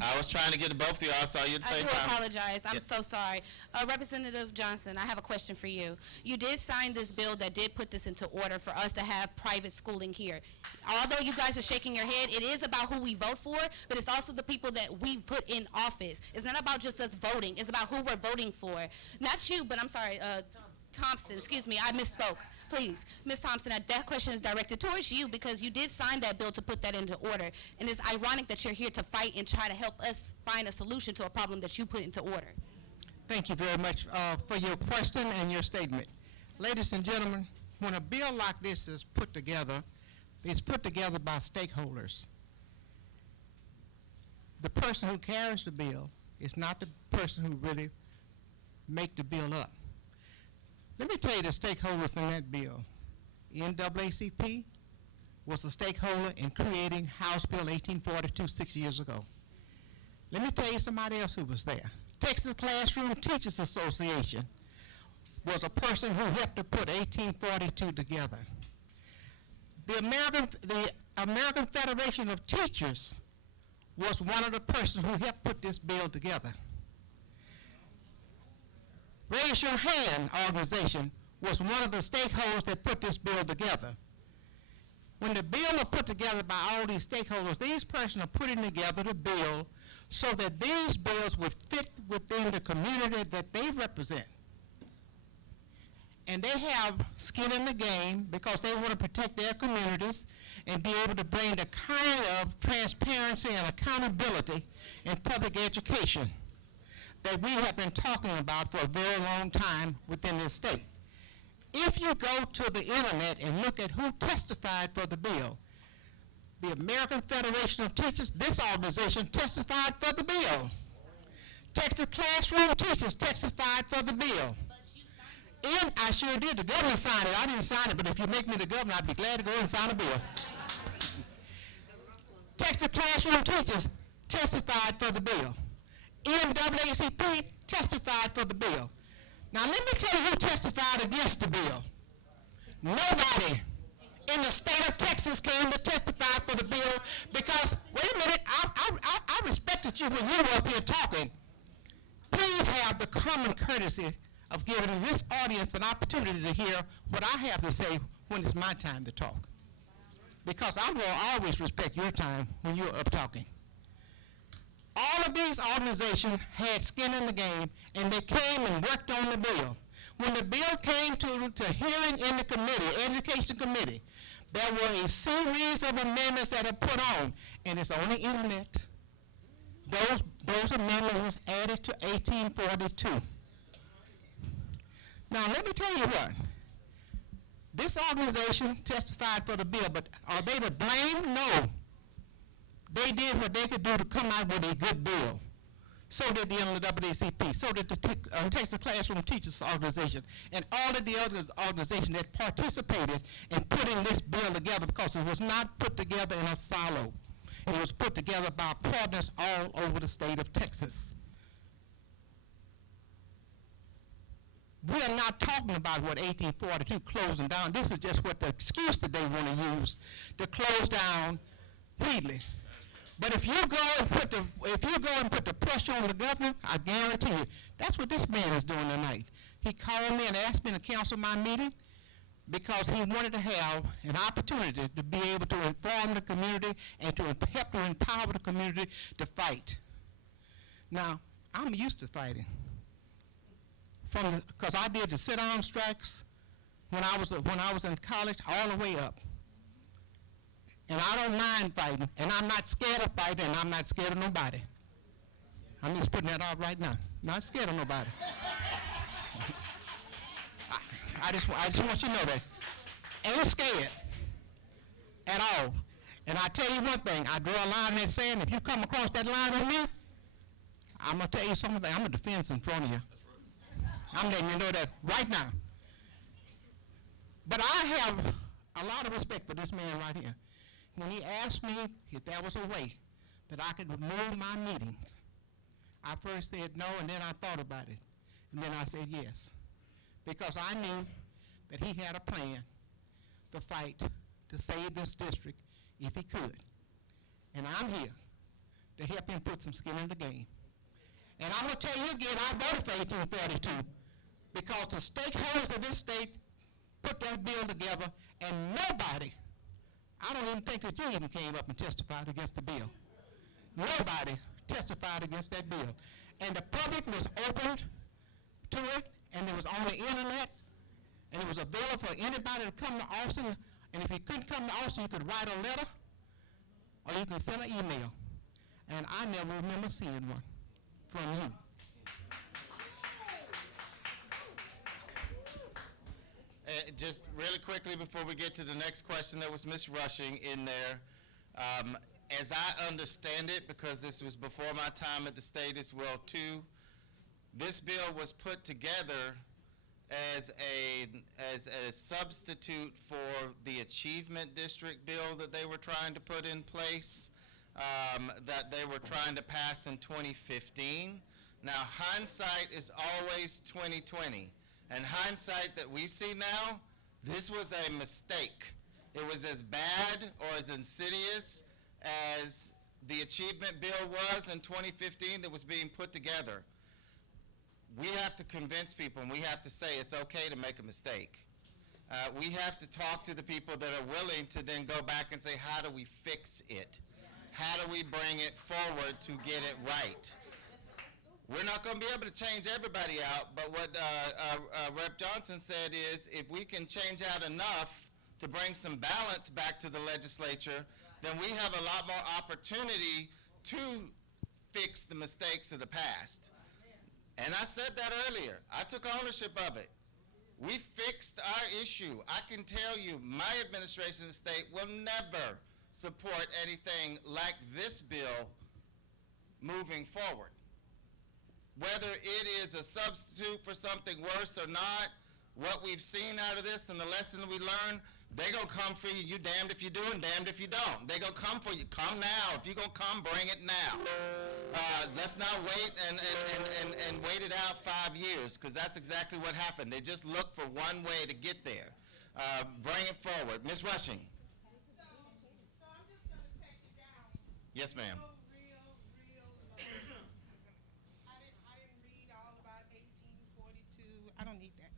I was trying to get to both of y'all, so you at the same I do time. apologize. I'm Yes. so sorry. Representative Johnson, I have a question for you. You did sign this bill that did put this into order for us to have private schooling here. Although you guys are shaking your head, it is about who we vote for, but it's also the people that we put in office. It's not about just us voting. It's about who we're voting for. Not you, but I'm sorry, Thompson, excuse me, I misspoke. Please, Ms. Thompson, that question is directed towards you because you did sign that bill to put that into order. And it's ironic that you're here to fight and try to help us find a solution to a problem that you put into order. Thank you very much for your question and your statement. Ladies and gentlemen, when a bill like this is put together, it's put together by stakeholders. The person who carries the bill is not the person who really make the bill up. Let me tell you the stakeholders in that bill. NAACP was a stakeholder in creating House Bill 1842 6 years ago. Let me tell you somebody else who was there. Texas Classroom Teachers Association was a person who helped to put 1842 together. The American Federation of Teachers was one of the persons who helped put this bill together. Raise Your Hand organization was one of the stakeholders that put this bill together. When the bill is put together by all these stakeholders, these persons are putting together the bill so that these bills would fit within the community that they represent. And they have skin in the game because they want to protect their communities and be able to bring the kind of transparency and accountability in public education that we have been talking about for a very long time within this state. If you go to the internet and look at who testified for the bill, the American Federation of Teachers, this organization testified for the bill. Texas Classroom Teachers testified for the bill. And I sure did. The governor signed it. I didn't sign it, but if you make me the governor, I'd be glad to go and sign a bill. Texas Classroom Teachers testified for the bill. NAACP testified for the bill. Now let me tell you who testified against the bill. Nobody in the state of Texas came to testify for the bill because, wait a minute, I respected you when you were up here talking. Please have the common courtesy of giving this audience an opportunity to hear what I have to say when it's my time to talk. Because I'm going to always respect your time when you're up talking. All of these organizations had skin in the game, and they came and worked on the bill. When the bill came to hearing in the committee, education committee, there were a series of amendments that are put on, and it's on the internet. Those amendments was added to 1842. Now, let me tell you what. This organization testified for the bill, but are they to blame? No. They did what they could do to come out with a good bill. So did the NAACP, so did the Texas Classroom Teachers Organization, and all of the other organizations that participated in putting this bill together, because it was not put together in a silo. It was put together by partners all over the state of Texas. We are not talking about what 1842 closing down. This is just what the excuse that they want to use to close down Wheatley. But if you go and put the pressure on the governor, I guarantee you, that's what this man is doing tonight. He called me and asked me to cancel my meeting because he wanted to have an opportunity to be able to inform the community and to help to empower the community to fight. Now, I'm used to fighting. Because I did the sit-down strikes when I was in college all the way up. And I don't mind fighting, and I'm not scared of fighting, and I'm not scared of nobody. I'm just putting that out right now. Not scared of nobody. I just want you to know that. Ain't scared at all. And I tell you one thing, I draw a line in that sand. If you come across that line on me, I'm going to tell you something. I'm going to defend in front of you. I'm letting you know that right now. But I have a lot of respect for this man right here. When he asked me if there was a way that I could remove my meetings, I first said no, and then I thought about it. And then I said yes. Because I knew that he had a plan to fight to save this district if he could. And I'm here to help him put some skin in the game. And I'm going to tell you again, I voted for 1842 because the stakeholders of this state put that bill together, and nobody, I don't even think that you even came up and testified against the bill. Nobody testified against that bill. And the public was opened to it, and it was on the internet, and it was available for anybody to come to Austin. And if you couldn't come to Austin, you could write a letter, or you could send an email. And I never remember seeing one from you. Just really quickly before we get to the next question, there was Ms. Rushing in there. As I understand it, because this was before my time at the state as well too, this bill was put together as a substitute for the achievement district bill that they were trying to put in place, that they were trying to pass in 2015. Now, hindsight is always 2020. And hindsight that we see now, this was a mistake. It was as bad or as insidious as the achievement bill was in 2015 that was being put together. We have to convince people, and we have to say it's okay to make a mistake. We have to talk to the people that are willing to then go back and say, how do we fix it? How do we bring it forward to get it right? We're not going to be able to change everybody out, but what Rep. Johnson said is if we can change out enough to bring some balance back to the legislature, then we have a lot more opportunity to fix the mistakes of the past. And I said that earlier. I took ownership of it. We fixed our issue. I can tell you, my administration of the state will never support anything like this bill moving forward. Whether it is a substitute for something worse or not, what we've seen out of this and the lesson we learned, they're going to come for you. You damned if you do and damned if you don't. They're going to come for you. Come now. If you're going to come, bring it now. Let's not wait and wait it out 5 years, because that's exactly what happened. They just look for one way to get there. Bring it forward. Ms. Rushing. Yes, ma'am. I don't need that.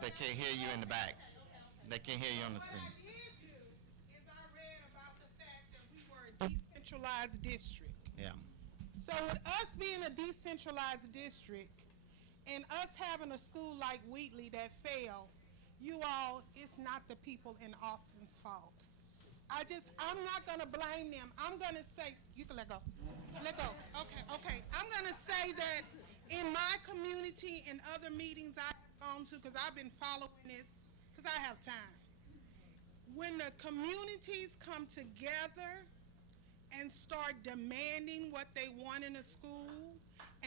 They can't hear you in the back. They can't hear you on the screen. Decentralized district. Yeah. So with us being a decentralized district and us having a school like Wheatley that failed, you all, it's not the people in Austin's fault. I'm not going to blame them. I'm going to say, you can let go. Let go. Okay. I'm going to say that in my community and other meetings I've gone to, because I've been following this, because I have time. When the communities come together and start demanding what they want in a school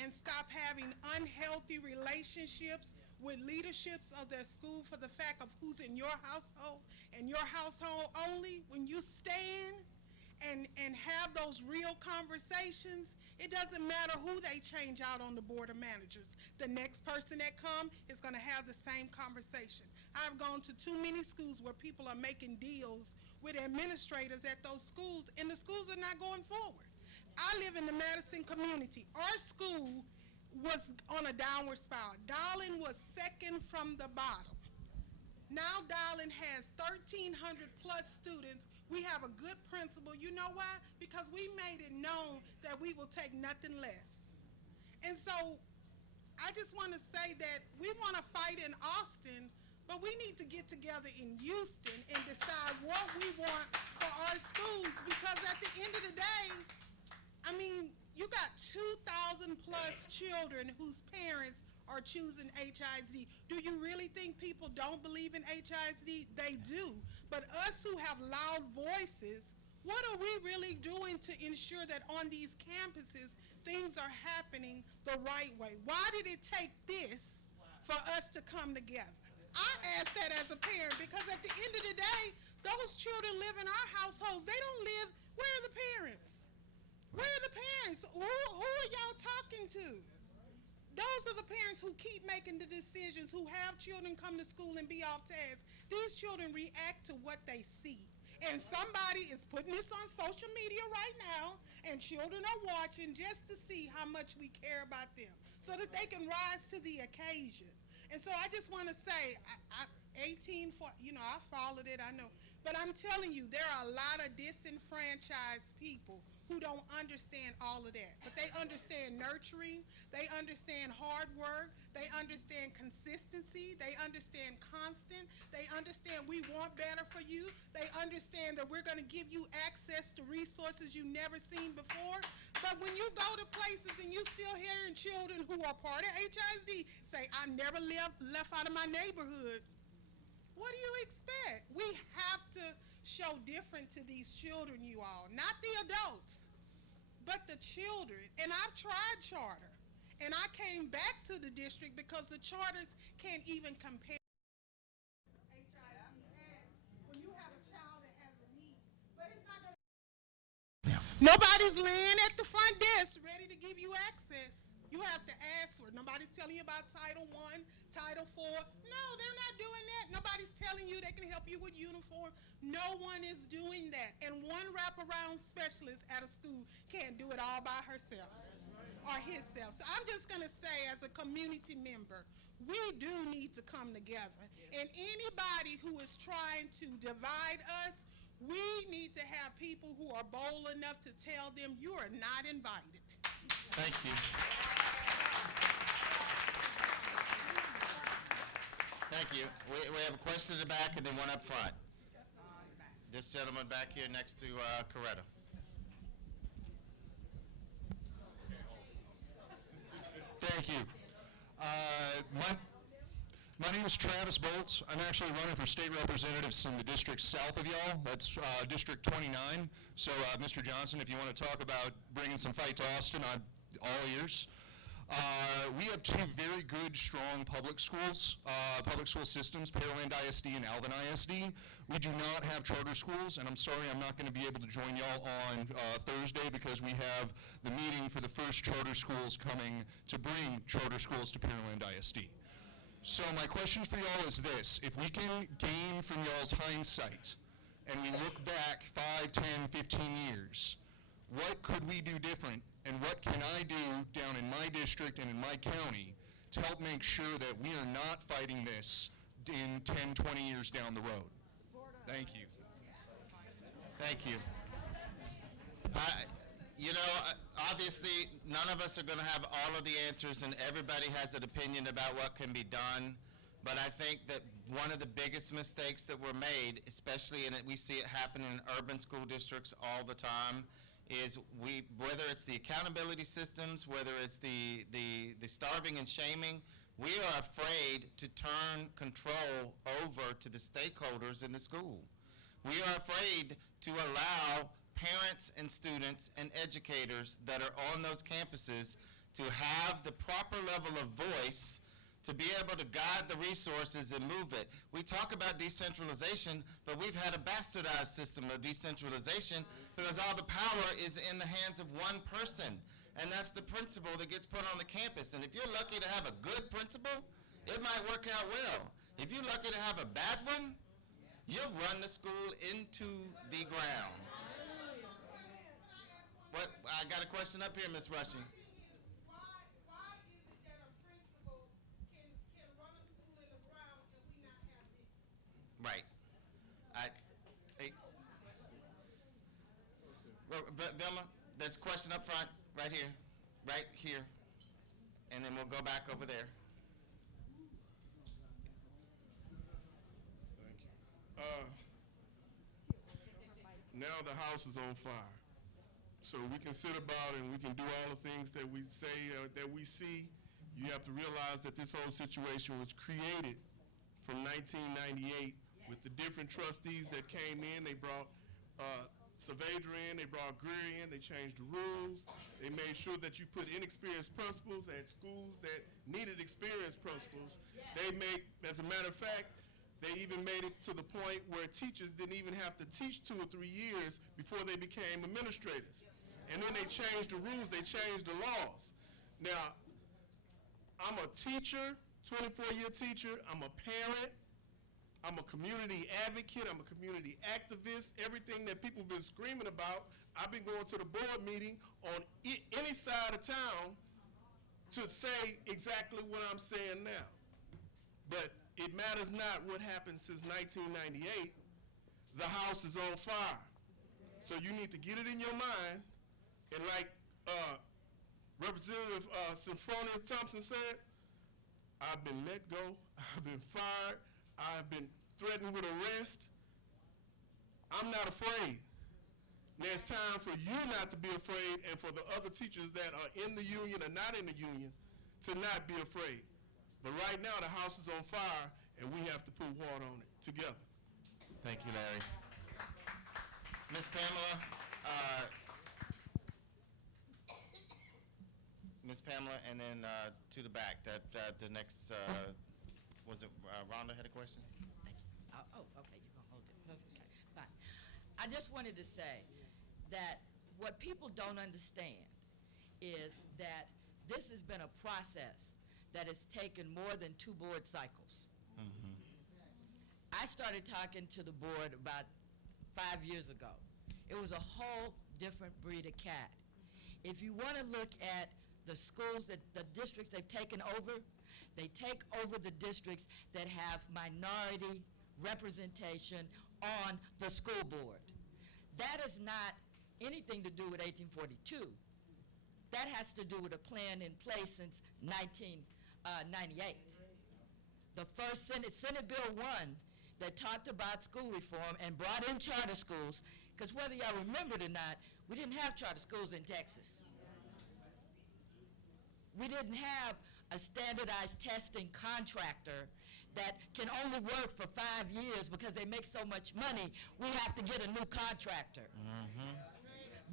and stop having unhealthy relationships with leaderships of their school for the fact of who's in your household and your household only, when you stand and have those real conversations, it doesn't matter who they change out on the board of managers. The next person that comes is going to have the same conversation. I've gone to too many schools where people are making deals with administrators at those schools, and the schools are not going forward. I live in the Madison community. Our school was on a downward spiral. Darling was second from the bottom. Now Darling has 1,300 plus students. We have a good principal. You know why? Because we made it known that we will take nothing less. And so I just want to say that we want to fight in Austin, but we need to get together in Houston and decide what we want for our schools, because at the end of the day, I mean, you got 2,000 plus children whose parents are choosing HISD. Do you really think people don't believe in HISD? They do. But us who have loud voices, what are we really doing to ensure that on these campuses things are happening the right way? Why did it take this for us to come together? I ask that as a parent, because at the end of the day, those children live in our households. They don't live, where are the parents? Where are the parents? Who are y'all talking to? Those are the parents who keep making the decisions, who have children come to school and be off task. These children react to what they see. And somebody is putting this on social media right now, and children are watching just to see how much we care about them, so that they can rise to the occasion. And so I just want to say, I followed it, I know. But I'm telling you, there are a lot of disenfranchised people who don't understand all of that. But they understand nurturing, they understand hard work, they understand consistency, they understand constant, they understand we want better for you, they understand that we're going to give you access to resources you've never seen before. But when you go to places and you still hearing children who are part of HISD say, I never left out of my neighborhood, what do you expect? We have to show different to these children, you all. Not the adults, but the children. And I've tried charter, and I came back to the district because the charters can't even compare. When you have a child that has a need, but it's not going to. Nobody's laying at the front desk ready to give you access. You have to ask for it. Nobody's telling you about Title I, Title IV. No, they're not doing that. Nobody's telling you they can help you with uniform. No one is doing that. And one wraparound specialist at a school can't do it all by herself or himself. So I'm just going to say, as a community member, we do need to come together. And anybody who is trying to divide us, we need to have people who are bold enough to tell them you are not invited. Thank you. Thank you. We have a question in the back and then one up front. This gentleman back here next to Coretta. Thank you. My name is Travis Bolts. I'm actually running for state representatives in the district south of y'all. That's District 29. So, Mr. Johnson, if you want to talk about bringing some fight to Austin, I'm all ears. We have two very good, strong public schools, public school systems, Pearland ISD and Alvin ISD. We do not have charter schools, and I'm sorry I'm not going to be able to join y'all on Thursday because we have the meeting for the first charter schools coming to bring charter schools to Pearland ISD. So my question for y'all is this: if we can gain from y'all's hindsight and we look back 5, 10, 15 years, what could we do different and what can I do down in my district and in my county to help make sure that we are not fighting this in 10, 20 years down the road? Thank you. Thank you. Obviously, none of us are going to have all of the answers, and everybody has an opinion about what can be done. But I think that one of the biggest mistakes that were made, especially we see it happen in urban school districts all the time, is whether it's the accountability systems, whether it's the starving and shaming, we are afraid to turn control over to the stakeholders in the school. We are afraid to allow parents and students and educators that are on those campuses to have the proper level of voice to be able to guide the resources and move it. We talk about decentralization, but we've had a bastardized system of decentralization because all the power is in the hands of one person, and that's the principal that gets put on the campus. And if you're lucky to have a good principal, it might work out well. If you're lucky to have a bad one, you'll run the school into the ground. What? I got a question up here, Ms. Rushing. Right. Vilma, there's a question up front, right here, and then we'll go back over there. Thank you. Now the house is on fire. So we can sit about and we can do all the things that we say, that we see. You have to realize that this whole situation was created from 1998 with the different trustees that came in. They brought Saavedra in, they brought Greer in, they changed the rules. They made sure that you put inexperienced principals at schools that needed experienced principals. They made, as a matter of fact, they even made it to the point where teachers didn't even have to teach 2 or 3 years before they became administrators. And then they changed the rules, they changed the laws. Now, I'm a teacher, 24-year teacher, I'm a parent, I'm a community advocate, I'm a community activist. Everything that people have been screaming about, I've been going to the board meeting on any side of town to say exactly what I'm saying now. But it matters not what happened since 1998. The house is on fire. So you need to get it in your mind. And like Representative Symphonia Thompson said, I've been let go, I've been fired, I've been threatened with arrest. I'm not afraid. Now it's time for you not to be afraid and for the other teachers that are in the union or not in the union to not be afraid. But right now the house is on fire and we have to put water on it together. Thank you, Larry. Ms. Pamela, and then to the back. The next, was it Rhonda had a question? Thank you. Okay, you're going to hold it. Okay, fine. I just wanted to say that what people don't understand is that this has been a process that has taken more than 2 board cycles. Mm-hmm. I started talking to the board about 5 years ago. It was a whole different breed of cat. If you want to look at the schools, the districts they've taken over, they take over the districts that have minority representation on the school board. That has not anything to do with 1842. That has to do with a plan in place since 1998. The first Senate Bill 1 that talked about school reform and brought in charter schools, because whether y'all remember it or not, we didn't have charter schools in Texas. We didn't have a standardized testing contractor that can only work for 5 years because they make so much money, we have to get a new contractor.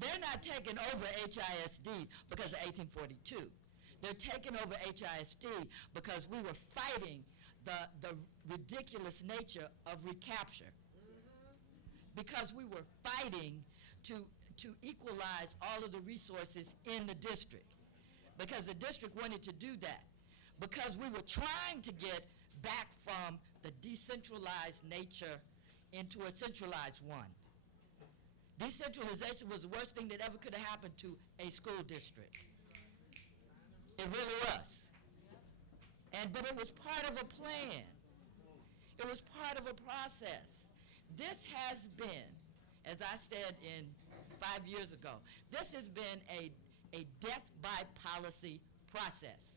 They're not taking over HISD because of 1842. They're taking over HISD because we were fighting the ridiculous nature of recapture. Because we were fighting to equalize all of the resources in the district. Because the district wanted to do that. Because we were trying to get back from the decentralized nature into a centralized one. Decentralization was the worst thing that ever could have happened to a school district. It really was. But it was part of a plan. It was part of a process. This has been, as I said 5 years ago, this has been a death by policy process.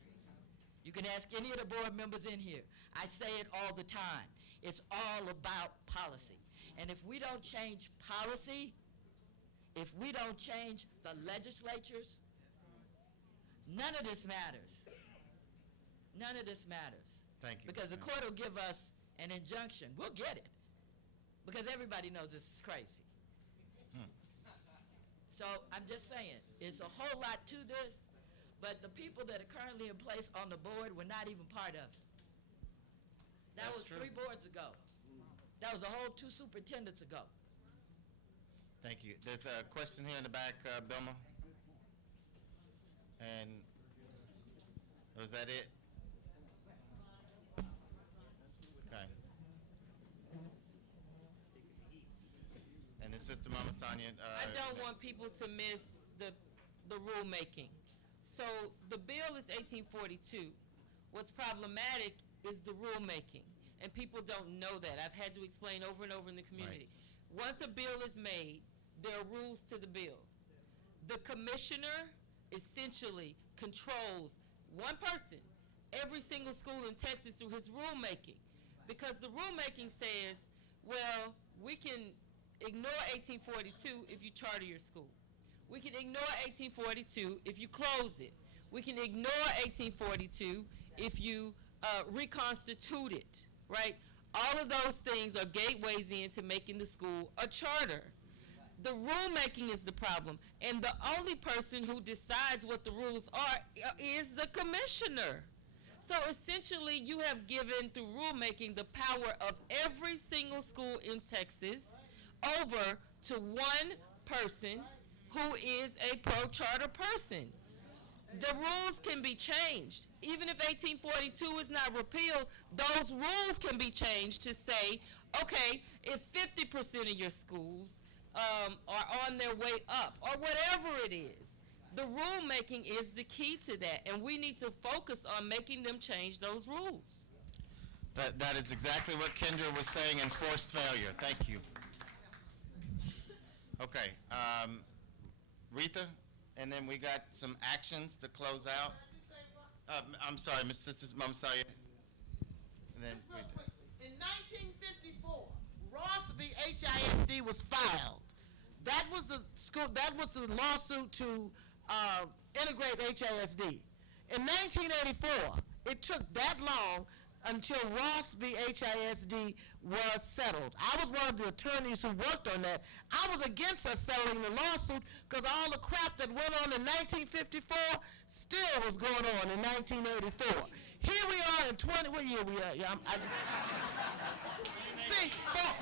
You can ask any of the board members in here. I say it all the time. It's all about policy. And if we don't change policy, if we don't change the legislatures, none of this matters. None of this matters. Thank you. Because the court will give us an injunction. We'll get it. Because everybody knows this is crazy. So I'm just saying, it's a whole lot to this, but the people that are currently in place on the board were not even part of it. That That's was true. 3 boards ago. That was a whole 2 superintendents ago. Thank you. There's a question here in the back, Bilma. And was that it? Okay. And the Sister Mama Sonia. I don't want people to miss the rulemaking. So the bill is 1842. What's problematic is the rulemaking, and people don't know that. I've had to explain over and over in the community. Once a bill is made, there are rules to the bill. The commissioner essentially controls one person, every single school in Texas through his rulemaking, because the rulemaking says, well, we can ignore 1842 if you charter your school. We can ignore 1842 if you close it. We can ignore 1842 if you reconstitute it, right? All of those things are gateways into making the school a charter. The rulemaking is the problem, and the only person who decides what the rules are is the commissioner. So essentially, you have given, through rulemaking, the power of every single school in Texas over to one person who is a pro-charter person. The rules can be changed. Even if 1842 is not repealed, those rules can be changed to say, okay, if 50% of your schools are on their way up, or whatever it is, the rulemaking is the key to that, and we need to focus on making them change those rules. That is exactly what Kendra was saying in forced failure. Thank you. Okay, Rita, and then we got some actions to close out. I'm sorry, Miss Sister Mama Saya. And then Rita. In 1954, Ross v. HISD was filed. That was the lawsuit to integrate HISD. In 1984, it took that long until Ross v. HISD was settled. I was one of the attorneys who worked on that. I was against us settling the lawsuit because all the crap that went on in 1954 still was going on in 1984. Here we are in what year we are? Yeah, see, four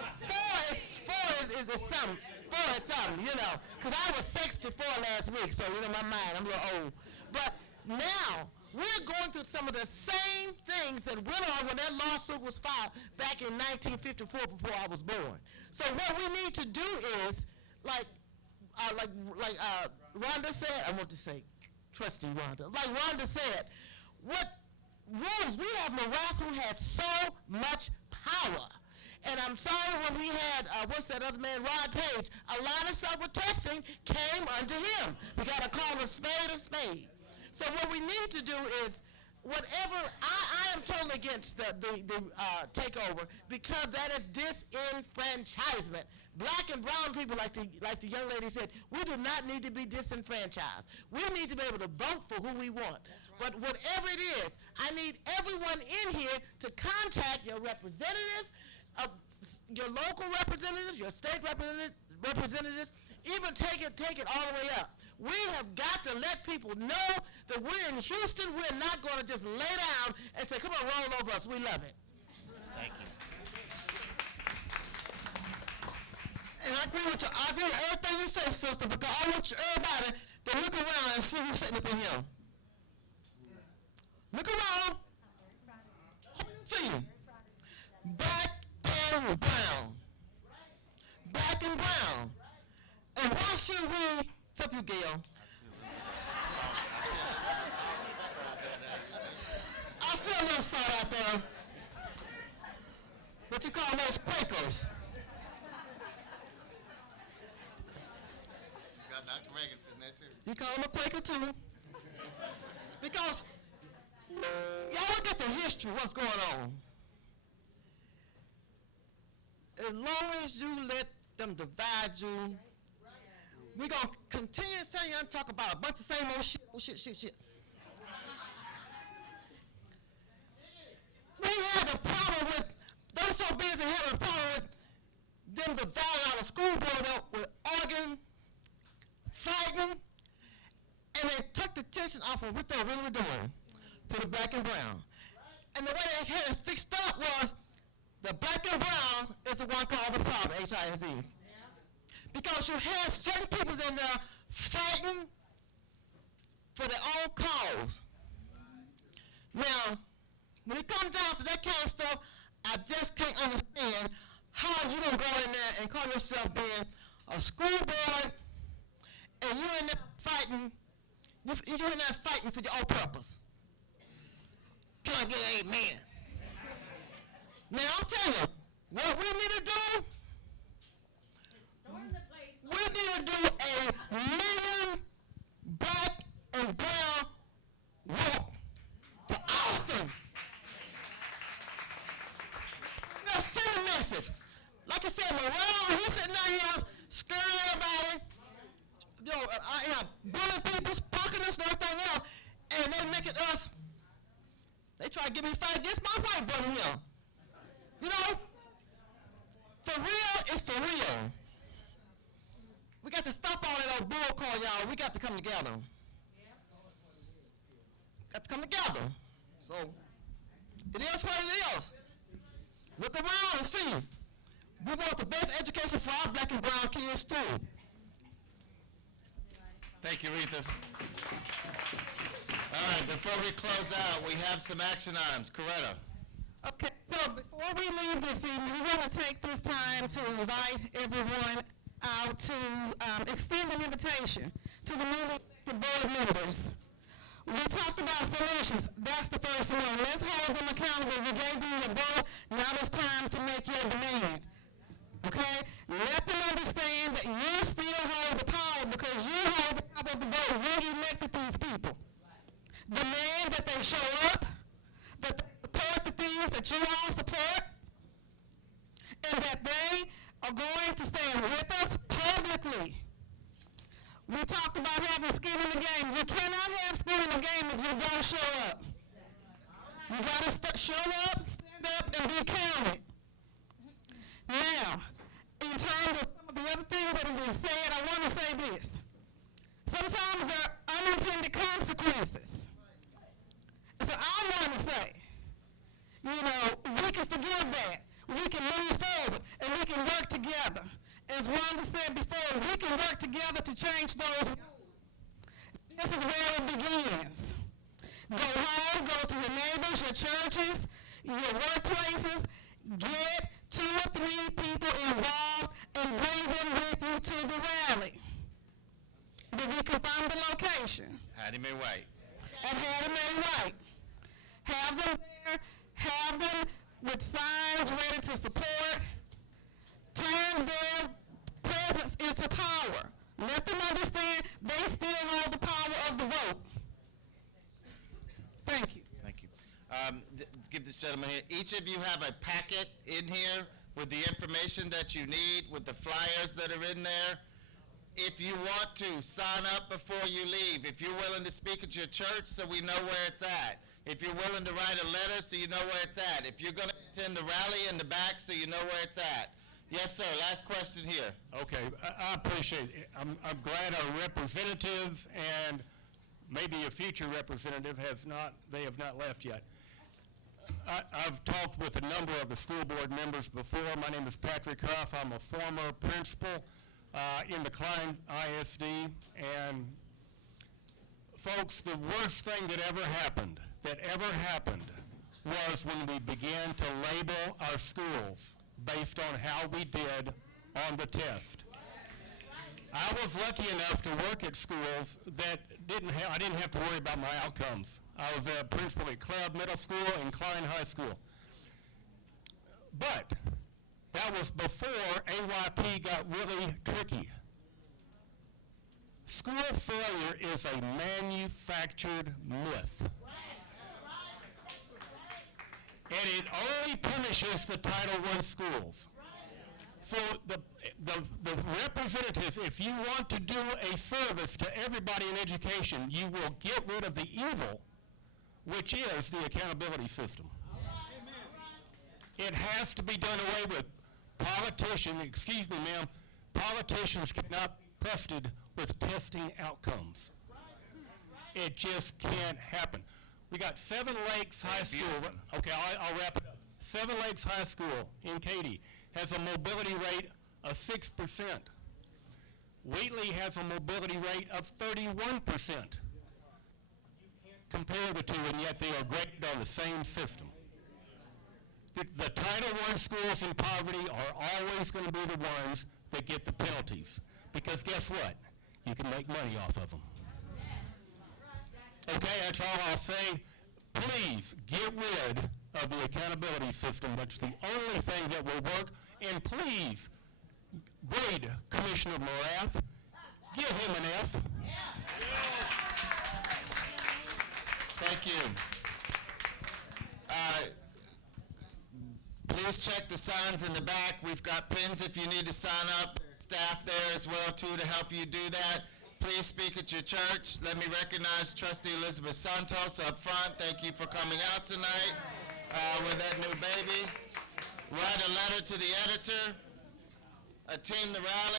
is something. 4 is something, you know, because I was 64 last week, so, you know, my mind, I'm a little old. But now, we're going through some of the same things that went on when that lawsuit was filed back in 1954 before I was born. So what we need to do is, like Rhonda said, I want to say, trustee Rhonda, like Rhonda said, what rules, we have Morath who had so much power. And I'm sorry when we had, what's that other man, Rod Page, a lot of stuff with testing came under him. We got to call a spade a spade. So what we need to do is, whatever, I am totally against the takeover because that is disenfranchisement. Black and brown people, like the young lady said, we do not need to be disenfranchised. We need to be able to vote for who we want. But whatever it is, I need everyone in here to contact your representatives, your local representatives, your state representatives, even take it all the way up. We have got to let people know that we're in Houston. We're not going to just lay down and say, come on, roll over us. We love it. Thank you. And I agree with you. I agree with everything you say, sister, because I want everybody to look around and see who's sitting up in here. Look around. See you. Black and brown. Black and brown. And why should we, what's up you, Gail? I see a little salt out there. What you call those Quakers? You got Dr. Reagan sitting there too. You call them a Quaker too. Because y'all look at the history, what's going on. As long as you let them divide you, we're going to continue to sit here and talk about a bunch of same old shit. We had a problem with, they were so busy having a problem with them dividing out a school board up with arguing, fighting, and they took the attention off of what they were really doing to the black and brown. And the way they had it fixed up was the black and brown is the one called the problem, HISE. Because you had certain people in there fighting for their own cause. Now, when it comes down to that kind of stuff, I just can't understand how you don't go in there and call yourself being a school board and you're in there fighting, you're in there fighting for your own purpose. Can I get an amen? Now I'm telling you, what we need to do, we need to do a million black and brown walk to Austin. Now send a message. Like I said, Morale, he's sitting down here scaring everybody, bullying people, punking us and everything else, and they making us, they try to get me fight against my white brother here. You know, for real, it's for real. We got to stop all that old bull call, y'all. We got to come together. Got to come together. So, it is what it is. Look around and see. We want the best education for our black and brown kids, too. Thank you, Retha. All right, before we close out, we have some action items. Coretta. Okay, so before we leave this evening, we want to take this time to invite everyone out to extend an invitation to the newly elected board members. We talked about solutions. That's the first one. Let's hold them accountable. We gave them your vote. Now it's time to make your demand. Okay? Let them understand that you still hold the power because you hold the power of the vote. You elected these people. Demand that they show up, that they support the things that you all support, and that they are going to stand with us publicly. We talked about having skin in the game. You cannot have skin in the game if you don't show up. You got to show up, stand up, and be counted. Now, in terms of some of the other things that have been said, I want to say this. Sometimes there are unintended consequences. So I want to say, we can forgive that. We can move forward, and we can work together. As Randi said before, we can work together to change those rules. This is where it begins. Go home, go to your neighbors, your churches, your workplaces, get 2 or 3 people involved and bring them with you to the rally. Then we can find the location. Hattie Mae White. At Hattie Mae White. Have them there, have them with signs ready to support. Turn their presence into power. Let them understand they still hold the power of the vote. Thank you. Thank you. Give this gentleman here. Each of you have a packet in here with the information that you need, with the flyers that are in there. if you want to, sign up before you leave. If you're willing to speak at your church so we know where it's at. If you're willing to write a letter so you know where it's at. If you're going to attend the rally in the back so you know where it's at. Yes, sir. Last question here. Okay, I appreciate it. I'm glad our representatives and maybe a future representative they have not left yet. I've talked with a number of the school board members before. My name is Patrick Huff. I'm a former principal in the Klein ISD. And folks, the worst thing that ever happened was when we began to label our schools based on how we did on the test. I was lucky enough to work at schools that I didn't have to worry about my outcomes. I was a principal at Club Middle School and Klein High School. But that was before AYP got really tricky. School failure is a manufactured myth. And it only punishes the Title I schools. So the representatives, if you want to do a service to everybody in education, you will get rid of the evil, which is the accountability system. It has to be done away with. Politicians cannot be trusted with testing outcomes. It just can't happen. We got Seven Lakes High School. Okay, I'll wrap it up. Seven Lakes High School in Katy has a mobility rate of 6%. Wheatley has a mobility rate of 31%. You can't compare the two, and yet they are graded on the same system. The Title I schools in poverty are always going to be the ones that get the penalties. Because guess what? You can make money off of them. Okay, that's all I'll say. Please get rid of the accountability system. That's the only thing that will work. And please grade Commissioner Morath. Give him an F. Thank you. Please check the signs in the back. We've got pins if you need to sign up. Staff there as well, too, to help you do that. Please speak at your church. Let me recognize Trustee Elizabeth Santos up front. Thank you for coming out tonight with that new baby. Write a letter to the editor. Attend the rally.